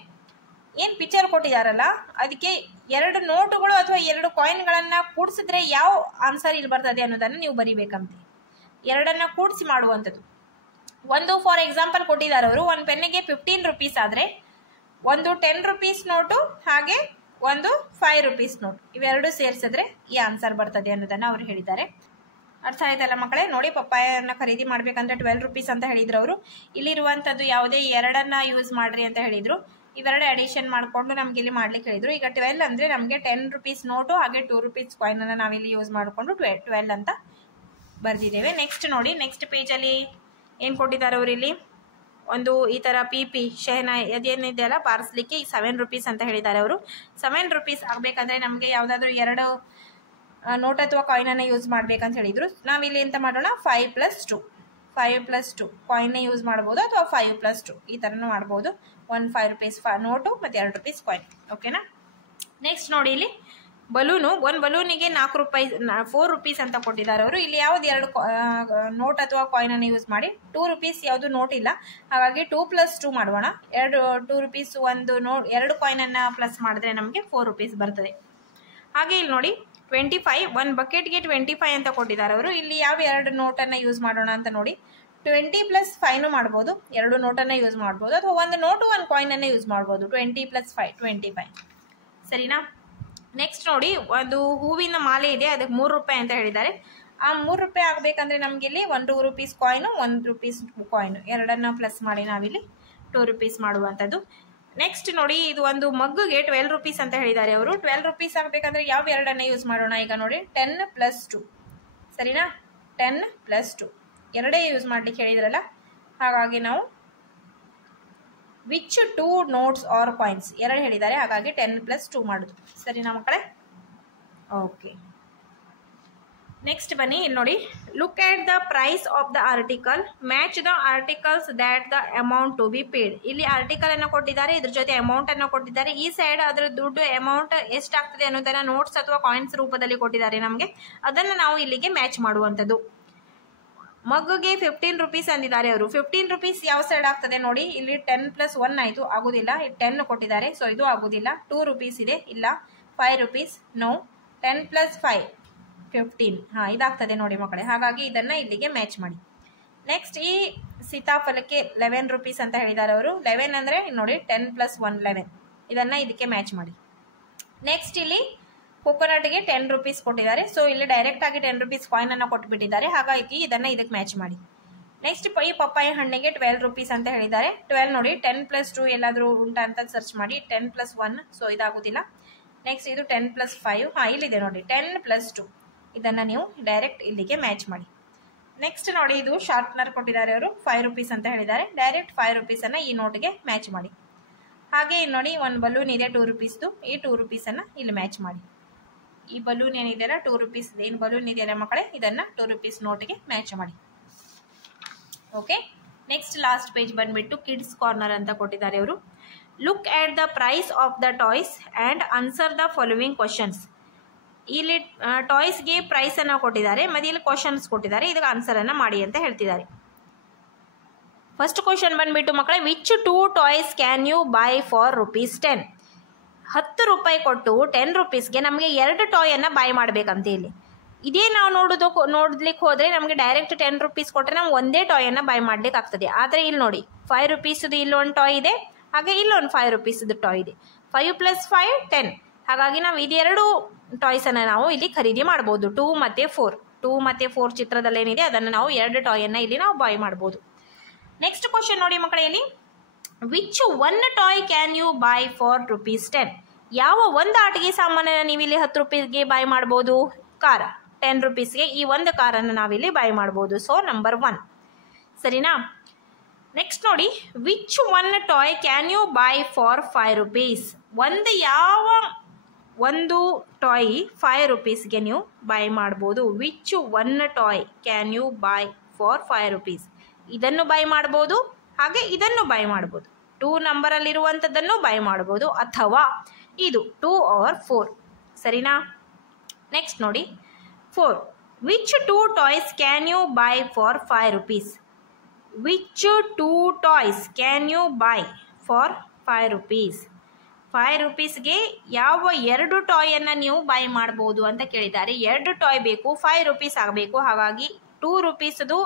ಏನು ಪಿಕ್ಚರ್ ಕೊಟ್ಟಿದ್ದಾರಲ್ಲ ಅದಕ್ಕೆ 2 ನೋಟುಗಳು ಅಥವಾ 2 ಕಾಯಿನ್ಗಳನ್ನು ಕೂಡಿಸಿದ್ರೆ ಯಾವ ಆನ್ಸರ್ ಇಲ್ಲಿ ಬರ್ತದೆ ಅನ್ನೋದನ್ನು ನೀವು ಬರಿಬೇಕಂತೆ. 2 ಕೂಡಿಸಿ ಮಾಡುವಂಥದ್ದು. ಒಂದು ಫಾರ್ ಎಕ್ಸಾಂಪಲ್ ಕೊಟ್ಟಿದ್ದಾರೆ ಅವರು, ಒಂದು ಪೆನ್ನಿಗೆ 15 ರೂಪೀಸ್ ಆದರೆ ಒಂದು 10 ರೂಪೀಸ್ ನೋಟು ಹಾಗೆ ಒಂದು 5 ರೂಪೀಸ್ ನೋಟ್, ಇವೆರಡು ಸೇರಿಸಿದ್ರೆ ಈ ಆನ್ಸರ್ ಬರ್ತದೆ ಅನ್ನೋದನ್ನು ಅವ್ರು ಹೇಳಿದ್ದಾರೆ. ಅರ್ಥ ಆಯ್ತಲ್ಲ ಮಕ್ಕಳೇ. ನೋಡಿ ಪಪ್ಪಾಯನ್ನ ಖರೀದಿ ಮಾಡ್ಬೇಕಂದ್ರೆ 12 ರೂಪೀಸ್ ಅಂತ ಹೇಳಿದ್ರು ಅವರು. ಇಲ್ಲಿರುವಂಥದ್ದು ಯಾವುದೇ 2 ಯೂಸ್ ಮಾಡ್ರಿ ಅಂತ ಹೇಳಿದ್ರು. ಇವೆರಡು ಅಡಿಷನ್ ಮಾಡಿಕೊಂಡು ನಮ್ಗೆ ಇಲ್ಲಿ ಮಾಡ್ಲಿಕ್ಕೆ ಹೇಳಿದ್ರು. ಈಗ 12 ಅಂದರೆ ನಮಗೆ 10 ರೂಪೀಸ್ ನೋಟು ಹಾಗೆ 2 ರೂಪೀಸ್ ಕಾಯಿನನ್ನು ನಾವಿಲ್ಲಿ ಯೂಸ್ ಮಾಡಿಕೊಂಡು 12 ಅಂತ ಬರೆದಿದ್ದೇವೆ. ನೆಕ್ಸ್ಟ್ ನೋಡಿ, ನೆಕ್ಸ್ಟ್ ಪೇಜಲ್ಲಿ ಏನು ಕೊಟ್ಟಿದ್ದಾರೆ ಅವರು ಇಲ್ಲಿ, ಒಂದು ಈ ಥರ ಪಿ ಶೆಹನ ಅದೇನಿದೆಯಲ್ಲ ಬಾರಿಸ್ಲಿಕ್ಕೆ 7 ರೂಪೀಸ್ ಅಂತ ಹೇಳಿದ್ದಾರೆ ಅವರು. 7 ರೂಪೀಸ್ ಆಗಬೇಕಂದ್ರೆ ನಮಗೆ ಯಾವುದಾದ್ರೂ 2 ನೋಟ್ ಅಥವಾ ಕಾಯಿನನ್ನು ಯೂಸ್ ಮಾಡ್ಬೇಕಂತ ಹೇಳಿದ್ರು. ನಾವಿಲ್ಲಿ ಎಂತ ಮಾಡೋಣ, 5 + 2 ಕಾಯಿನ್ನ ಯೂಸ್ ಮಾಡ್ಬೋದು ಅಥವಾ 5 + 2 ಈ ಥರನೂ ಮಾಡ್ಬೋದು. 1 5 ರೂಪೀಸ್ ನೋಟು ಮತ್ತು 2 ರೂಪೀಸ್ ಕಾಯಿನ್. ಓಕೆನಾ. ನೆಕ್ಸ್ಟ್ ನೋಡಿ ಇಲ್ಲಿ ಬಲೂನು, ಒಂದು ಬಲೂನಿಗೆ 4 ರೂಪೀಸ್ ಅಂತ ಕೊಟ್ಟಿದ್ದಾರೆ ಅವರು. ಇಲ್ಲಿ ಯಾವ್ದು 2 ನೋಟ್ ಅಥವಾ ಕಾಯಿನನ್ನು ಯೂಸ್ ಮಾಡಿ. 2 ರೂಪೀಸ್ ಯಾವುದು ನೋಟ್ ಇಲ್ಲ, ಹಾಗಾಗಿ 2 + 2 ಮಾಡೋಣ. 2 ರೂಪೀಸ್ ಒಂದು 2 ಕಾಯಿನನ್ನು ಪ್ಲಸ್ ಮಾಡಿದ್ರೆ ನಮಗೆ 4 ರೂಪೀಸ್ ಬರ್ತದೆ. ಹಾಗೆ ಇಲ್ಲಿ ನೋಡಿ 25, ಒಂದು ಬಕೆಟ್ಗೆ 25 ಅಂತ ಕೊಟ್ಟಿದ್ದಾರೆ ಅವರು. ಇಲ್ಲಿ ಯಾವ 2 ನೋಟನ್ನು ಯೂಸ್ ಮಾಡೋಣ ಅಂತ ನೋಡಿ. 20 + 5 ಮಾಡ್ಬೋದು, 2 ನೋಟನ್ನು ಯೂಸ್ ಮಾಡ್ಬೋದು, ಅಥವಾ ಒಂದು ನೋಟು ಒಂದು ಕಾಯಿನನ್ನು ಯೂಸ್ ಮಾಡ್ಬೋದು. 20 + 5 25 ಸರಿನಾ. ನೆಕ್ಸ್ಟ್ ನೋಡಿ, ಒಂದು ಹೂವಿನ ಮಾಲೆ ಇದೆ, ಅದಕ್ಕೆ 3 ರೂಪಾಯಿ ಅಂತ ಹೇಳಿದ್ದಾರೆ. ಆ 3 ರೂಪಾಯಿ ಆಗಬೇಕಂದ್ರೆ ನಮಗೆ ಇಲ್ಲಿ 1 ರೂಪೀಸ್ ಕಾಯಿನು 1 ರೂಪೀಸ್ ಕಾಯಿನು ಎರಡನ್ನ ಪ್ಲಸ್ ಮಾಡಿ ನಾವಿಲ್ಲಿ 2 ರೂಪೀಸ್ ಮಾಡುವಂಥದ್ದು. ನೆಕ್ಸ್ಟ್ ನೋಡಿ, ಇದು ಒಂದು ಮಗ್ಗಿಗೆ 12 ರೂಪೀಸ್ ಅಂತ ಹೇಳಿದ್ದಾರೆ ಅವರು. 12 ರೂಪೀಸ್ ಆಗಬೇಕಂದ್ರೆ ಯಾವ 2 ಯೂಸ್ ಮಾಡೋಣ. ಈಗ ನೋಡಿ 10 + 2 ಸರಿನಾ. 10 + 2 ಎರಡೇ ಯೂಸ್ ಮಾಡ್ಲಿಕ್ಕೆ ಹೇಳಿದ್ರಲ್ಲ, ಹಾಗಾಗಿ ನಾವು ವಿಚ್ 2 ನೋಟ್ಸ್ ಆರ್ ಕಾಯಿನ್ಸ್ 2 ಹೇಳಿದ್ದಾರೆ, ಹಾಗಾಗಿ 10 + 2 ಮಾಡೋದು. ಸರಿನಾ ಮಕ್ಕಳೇ. ಓಕೆ, ನೆಕ್ಸ್ಟ್ ಬನ್ನಿ ಇಲ್ಲಿ ನೋಡಿ. Look at the price of the article, match the articles that the amount to be paid. ಇಲ್ಲಿ ಆರ್ಟಿಕಲ್ ಅನ್ನು ಕೊಟ್ಟಿದ್ದಾರೆ, ಇದ್ರ ಜೊತೆ ಅಮೌಂಟ್ ಅನ್ನು ಕೊಟ್ಟಿದ್ದಾರೆ. ಈ ಸೈಡ್ ಅದರ ದುಡ್ಡು ಅಮೌಂಟ್ ಎಷ್ಟಾಗ್ತದೆ ಅನ್ನೋದನ್ನ ನೋಟ್ಸ್ ಅಥವಾ ಕಾಯಿನ್ಸ್ ರೂಪದಲ್ಲಿ ಕೊಟ್ಟಿದ್ದಾರೆ ನಮಗೆ. ಅದನ್ನು ನಾವು ಇಲ್ಲಿಗೆ ಮ್ಯಾಚ್ ಮಾಡುವಂಥದ್ದು. ಮಗ್ಗಿಗೆ 15 ರೂಪೀಸ್ ಅಂದಿದ್ದಾರೆ ಅವರು. 15 ರೂಪೀಸ್ ಯಾವ ಸೈಡ್ ಆಗ್ತದೆ ನೋಡಿ. ಇಲ್ಲಿ 10 + 1 ಆಯಿತು, ಆಗುದಿಲ್ಲ. 10 ಕೊಟ್ಟಿದ್ದಾರೆ, ಸೊ ಇದು ಆಗುದಿಲ್ಲ. 2 ರೂಪೀಸ್ ಇದೆ, ಇಲ್ಲ. 5 ರೂಪೀಸ್ ನೋ. 10 + 5 15 ಇದಾಗ್ತದೆ ನೋಡಿ ಮಕ್ಕಳೇ. ಹಾಗಾಗಿ ಇದನ್ನ ಇಲ್ಲಿಗೆ ಮ್ಯಾಚ್ ಮಾಡಿ. ನೆಕ್ಸ್ಟ್ ಈ ಸೀತಾಫಲಕ್ಕೆ 11 ರೂಪೀಸ್ ಅಂತ ಹೇಳಿದ್ದಾರೆ ಅವರು. 11 ಅಂದರೆ ನೋಡಿ 10 + 1 11, ಇದನ್ನ ಇದಕ್ಕೆ ಮ್ಯಾಚ್ ಮಾಡಿ. ನೆಕ್ಸ್ಟ್ ಇಲ್ಲಿ ಕೊಕೊನಟ್ಗೆ 10 ರೂಪೀಸ್ ಕೊಟ್ಟಿದ್ದಾರೆ, ಸೊ ಇಲ್ಲಿ ಡೈರೆಕ್ಟ್ ಆಗಿ 10 ರೂಪೀಸ್ ಕಾಯಿನ್ ಅನ್ನು ಕೊಟ್ಟುಬಿಟ್ಟಿದ್ದಾರೆ, ಹಾಗಾಗಿ ಇದನ್ನ ಇದಕ್ಕೆ ಮ್ಯಾಚ್ ಮಾಡಿ. ನೆಕ್ಸ್ಟ್ ಈ ಪಪ್ಪಾಯ ಹಣ್ಣಿಗೆ 12 ರೂಪೀಸ್ ಅಂತ ಹೇಳಿದ್ದಾರೆ. 12 ನೋಡಿ 10 + 2 ಎಲ್ಲಾದ್ರೂ ಉಂಟಾ ಅಂತ ಸರ್ಚ್ ಮಾಡಿ. 10 + 1 ಸೊ ಇದಾಗುದಿಲ್ಲ. ನೆಕ್ಸ್ಟ್ ಇದು 10 + 5 ಇಲ್ಲಿದೆ ನೋಡಿ 10 + 2, ಇದನ್ನ ನೀವು ಡೈರೆಕ್ಟ್ ಇಲ್ಲಿಗೆ ಮ್ಯಾಚ್ ಮಾಡಿ. ನೆಕ್ಸ್ಟ್ ನೋಡಿ, ಇದು ಶಾರ್ಪ್ನರ್ ಕೊಟ್ಟಿದ್ದಾರೆ ಅವರು. 5 ರೂಪೀಸ್ ಅಂತ ಹೇಳಿದ್ದಾರೆ, ಡೈರೆಕ್ಟ್ 5 ರೂಪೀಸನ್ನು ಈ ನೋಟ್ಗೆ ಮ್ಯಾಚ್ ಮಾಡಿ. ಹಾಗೆ ಇಲ್ಲಿ ನೋಡಿ ಒಂದು ಬಲೂನ್ ಇದೆ 2 ರೂಪೀಸ್ದು, ಈ 2 ರೂಪೀಸನ್ನು ಇಲ್ಲಿ ಮ್ಯಾಚ್ ಮಾಡಿ. ಈ ಬಲೂನ್ ಏನಿದೆಯಲ್ಲ 2 ರೂಪೀಸ್ ಏನು ಬಲೂನ್ ಇದೆಯಲ್ಲ ಮಕ್ಕಳೇ, ಇದನ್ನ 2 ರೂಪೀಸ್ ನೋಟ್ಗೆ ಮ್ಯಾಚ್ ಮಾಡಿ. ಓಕೆ, ನೆಕ್ಸ್ಟ್ ಲಾಸ್ಟ್ ಪೇಜ್ ಬಂದ್ಬಿಟ್ಟು ಕಿಡ್ಸ್ ಕಾರ್ನರ್ ಅಂತ ಕೊಟ್ಟಿದ್ದಾರೆ ಅವರು. Look at the price of the toys and answer the following questions. ಇಲ್ಲಿ ಟಾಯ್ಸ್ಗೆ ಪ್ರೈಸ್ ಅನ್ನು ಕೊಟ್ಟಿದ್ದಾರೆ ಮತ್ತು ಇಲ್ಲಿ ಕ್ವಶನ್ಸ್ ಕೊಟ್ಟಿದ್ದಾರೆ, ಇದಕ್ಕೆ ಆನ್ಸರ್ ಅನ್ನು ಮಾಡಿ ಅಂತ ಹೇಳ್ತಿದ್ದಾರೆ. ಫಸ್ಟ್ ಕ್ವಶನ್ ಬಂದ್ಬಿಟ್ಟು ಮಕ್ಕಳೇ, which 2 toys can you buy for ₹10? 10 10 ರೂಪಾಯಿ ಕೊಟ್ಟು 10 ರುಪೀಸ್ಗೆ ನಮಗೆ 2 ಟಾಯನ್ನು ಬೈ ಮಾಡಬೇಕಂತ ಇಲ್ಲಿ. ಇದೇ ನಾವು ನೋಡ್ಲಿಕ್ಕೆ ಹೋದರೆ ನಮಗೆ ಡೈರೆಕ್ಟ್ 10 ರುಪೀಸ್ ಕೊಟ್ಟರೆ ನಾವು ಒಂದೇ ಟಾಯನ್ನು ಬೈ ಮಾಡ್ಲಿಕ್ಕೆ ಆಗ್ತದೆ. ಆದರೆ ಇಲ್ಲಿ ನೋಡಿ 5 ರುಪೀಸ್ದು ಇಲ್ಲೊಂದು ಟಾಯ್ ಇದೆ, ಹಾಗೆ ಇಲ್ಲೊಂದು 5 ರುಪೀಸ್ದು ಟಾಯ್ ಇದೆ. 5 + 5 10. ಹಾಗಾಗಿ ನಾವು ಇದೆರಡು ಟಾಯ್ಸನ್ನು ನಾವು ಇಲ್ಲಿ ಖರೀದಿ ಮಾಡ್ಬೋದು. 2 ಮತ್ತು 4. 2 ಮತ್ತು 4 ಚಿತ್ರದಲ್ಲಿ ಏನಿದೆ ಅದನ್ನು ನಾವು 2 ಟಾಯನ್ನು ಇಲ್ಲಿ ನಾವು ಬೈ ಮಾಡ್ಬೋದು. ನೆಕ್ಸ್ಟ್ ಕ್ವಶನ್ ನೋಡಿ ಮಕ್ಕಳೇ, ಇಲ್ಲಿ which one toy can you buy for ₹10? ಯಾವ ಒಂದು ಆಟಿಕೆ ಸಾಮಾನನ್ನು ನೀವು ಇಲ್ಲಿ 10 ರೂಪಾಯಿಗೆ ಬೈ ಮಾಡ್ಬೋದು? ಕಾರ. 10 ರುಪೀಸ್ಗೆ ಈ ಒಂದು ಕಾರನ್ನು ನಾವಿಲ್ಲಿ ಬೈ ಮಾಡ್ಬೋದು. ಸೊ ನಂಬರ್ 1 ಸರಿನಾ. ನೆಕ್ಸ್ಟ್ ನೋಡಿ, which one toy can you buy for ₹5? ಯಾವ ಒಂದು ಟಾಯ್ 5 ರುಪೀಸ್ಗೆ ನೀವು ಬೈ ಮಾಡ್ಬೋದು. Which one toy can you buy for ₹5? ಇದನ್ನು ಬೈ ಮಾಡ್ಬೋದು, ಹಾಗೆ ಇದನ್ನು ಬೈ ಮಾಡ್ಬೋದು. 2 ನಂಬರಲ್ಲಿರುವಂಥದ್ದನ್ನು ಬೈ ಮಾಡ್ಬೋದು, ಅಥವಾ ಇದು 2 or 4 ಸರಿನಾ. ನೆಕ್ಸ್ಟ್ ನೋಡಿ 4. Which 2 toys can you buy for ₹5? Which 2 toys can you buy for ₹5? 5 ರುಪೀಸ್ಗೆ ಯಾವ 2 ಟಾಯನ್ನು ನೀವು ಬೈ ಮಾಡ್ಬೋದು ಅಂತ ಕೇಳಿದ್ದಾರೆ. 2 ಟಾಯ್ ಬೇಕು, 5 ರುಪೀಸ್ ಆಗಬೇಕು. ಹಾಗಾಗಿ 2 ರುಪೀಸ್ದು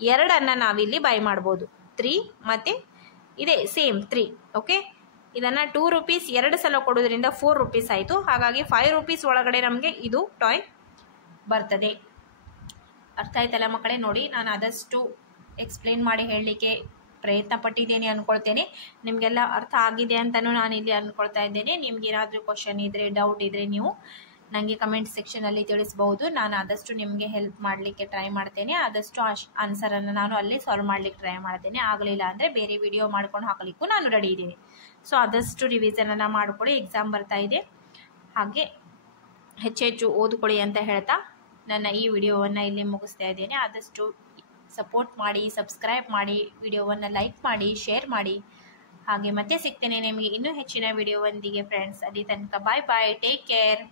2 ನಾವಿಲ್ಲಿ ಬೈ ಮಾಡ್ಬೋದು. 3 ಮತ್ತು ಇದೆ ಸೇಮ್ 3. ಓಕೆ, ಇದನ್ನು 2 ರುಪೀಸ್ 2 ಸಲ ಕೊಡೋದ್ರಿಂದ 4 ರುಪೀಸ್ ಆಯಿತು. ಹಾಗಾಗಿ 5 ರುಪೀಸ್ ಒಳಗಡೆ ನಮಗೆ ಇದು ಟಾಯ್ ಬರ್ತದೆ. ಅರ್ಥ ಆಯ್ತಲ್ಲ ಮಕ್ಕಳೇ. ನೋಡಿ, ನಾನು ಆದಷ್ಟು ಎಕ್ಸ್ಪ್ಲೇನ್ ಮಾಡಿ ಹೇಳಲಿಕ್ಕೆ ಪ್ರಯತ್ನ ಪಟ್ಟಿದ್ದೇನೆ ಅಂದ್ಕೊಳ್ತೇನೆ. ನಿಮಗೆಲ್ಲ ಅರ್ಥ ಆಗಿದೆ ಅಂತಲೂ ನಾನು ಇಲ್ಲಿ ಅಂದ್ಕೊಳ್ತಾ ಇದ್ದೇನೆ. ನಿಮ್ಗೆ ಏನಾದರೂ ಕ್ವಶನ್ ಇದ್ದರೆ, ಡೌಟ್ ಇದ್ದರೆ ನೀವು ನನಗೆ ಕಮೆಂಟ್ ಸೆಕ್ಷನಲ್ಲಿ ತಿಳಿಸ್ಬಹುದು. ನಾನು ಆದಷ್ಟು ನಿಮಗೆ ಹೆಲ್ಪ್ ಮಾಡಲಿಕ್ಕೆ ಟ್ರೈ ಮಾಡ್ತೇನೆ. ಆದಷ್ಟು ಆನ್ಸರನ್ನು ನಾನು ಅಲ್ಲೇ ಸಾಲ್ವ್ ಮಾಡಲಿಕ್ಕೆ ಟ್ರೈ ಮಾಡ್ತೇನೆ. ಆಗಲಿಲ್ಲ ಅಂದರೆ ಬೇರೆ ವಿಡಿಯೋ ಮಾಡ್ಕೊಂಡು ಹಾಕಲಿಕ್ಕೂ ನಾನು ರೆಡಿ ಇದ್ದೀನಿ. ಸೊ ಆದಷ್ಟು ರಿವಿಸನನ್ನು ಮಾಡಿಕೊಳ್ಳಿ, ಎಕ್ಸಾಮ್ ಬರ್ತಾ ಇದೆ. ಹಾಗೆ ಹೆಚ್ಚು ಓದ್ಕೊಳ್ಳಿ ಅಂತ ಹೇಳ್ತಾ ನನ್ನ ಈ ವಿಡಿಯೋವನ್ನು ಇಲ್ಲಿ ಮುಗಿಸ್ತಾ ಇದ್ದೇನೆ. ಆದಷ್ಟು ಸಪೋರ್ಟ್ ಮಾಡಿ, ಸಬ್ಸ್ಕ್ರೈಬ್ ಮಾಡಿ, ವಿಡಿಯೋವನ್ನು ಲೈಕ್ ಮಾಡಿ, ಶೇರ್ ಮಾಡಿ. ಹಾಗೆ ಮತ್ತೆ ಸಿಗ್ತೇನೆ ನಿಮಗೆ ಇನ್ನೂ ಹೆಚ್ಚಿನ ವಿಡಿಯೋವೊಂದಿಗೆ ಫ್ರೆಂಡ್ಸ್. ಅಲ್ಲಿ ತನಕ ಬಾಯ್ ಬಾಯ್, ಟೇಕ್ ಕೇರ್.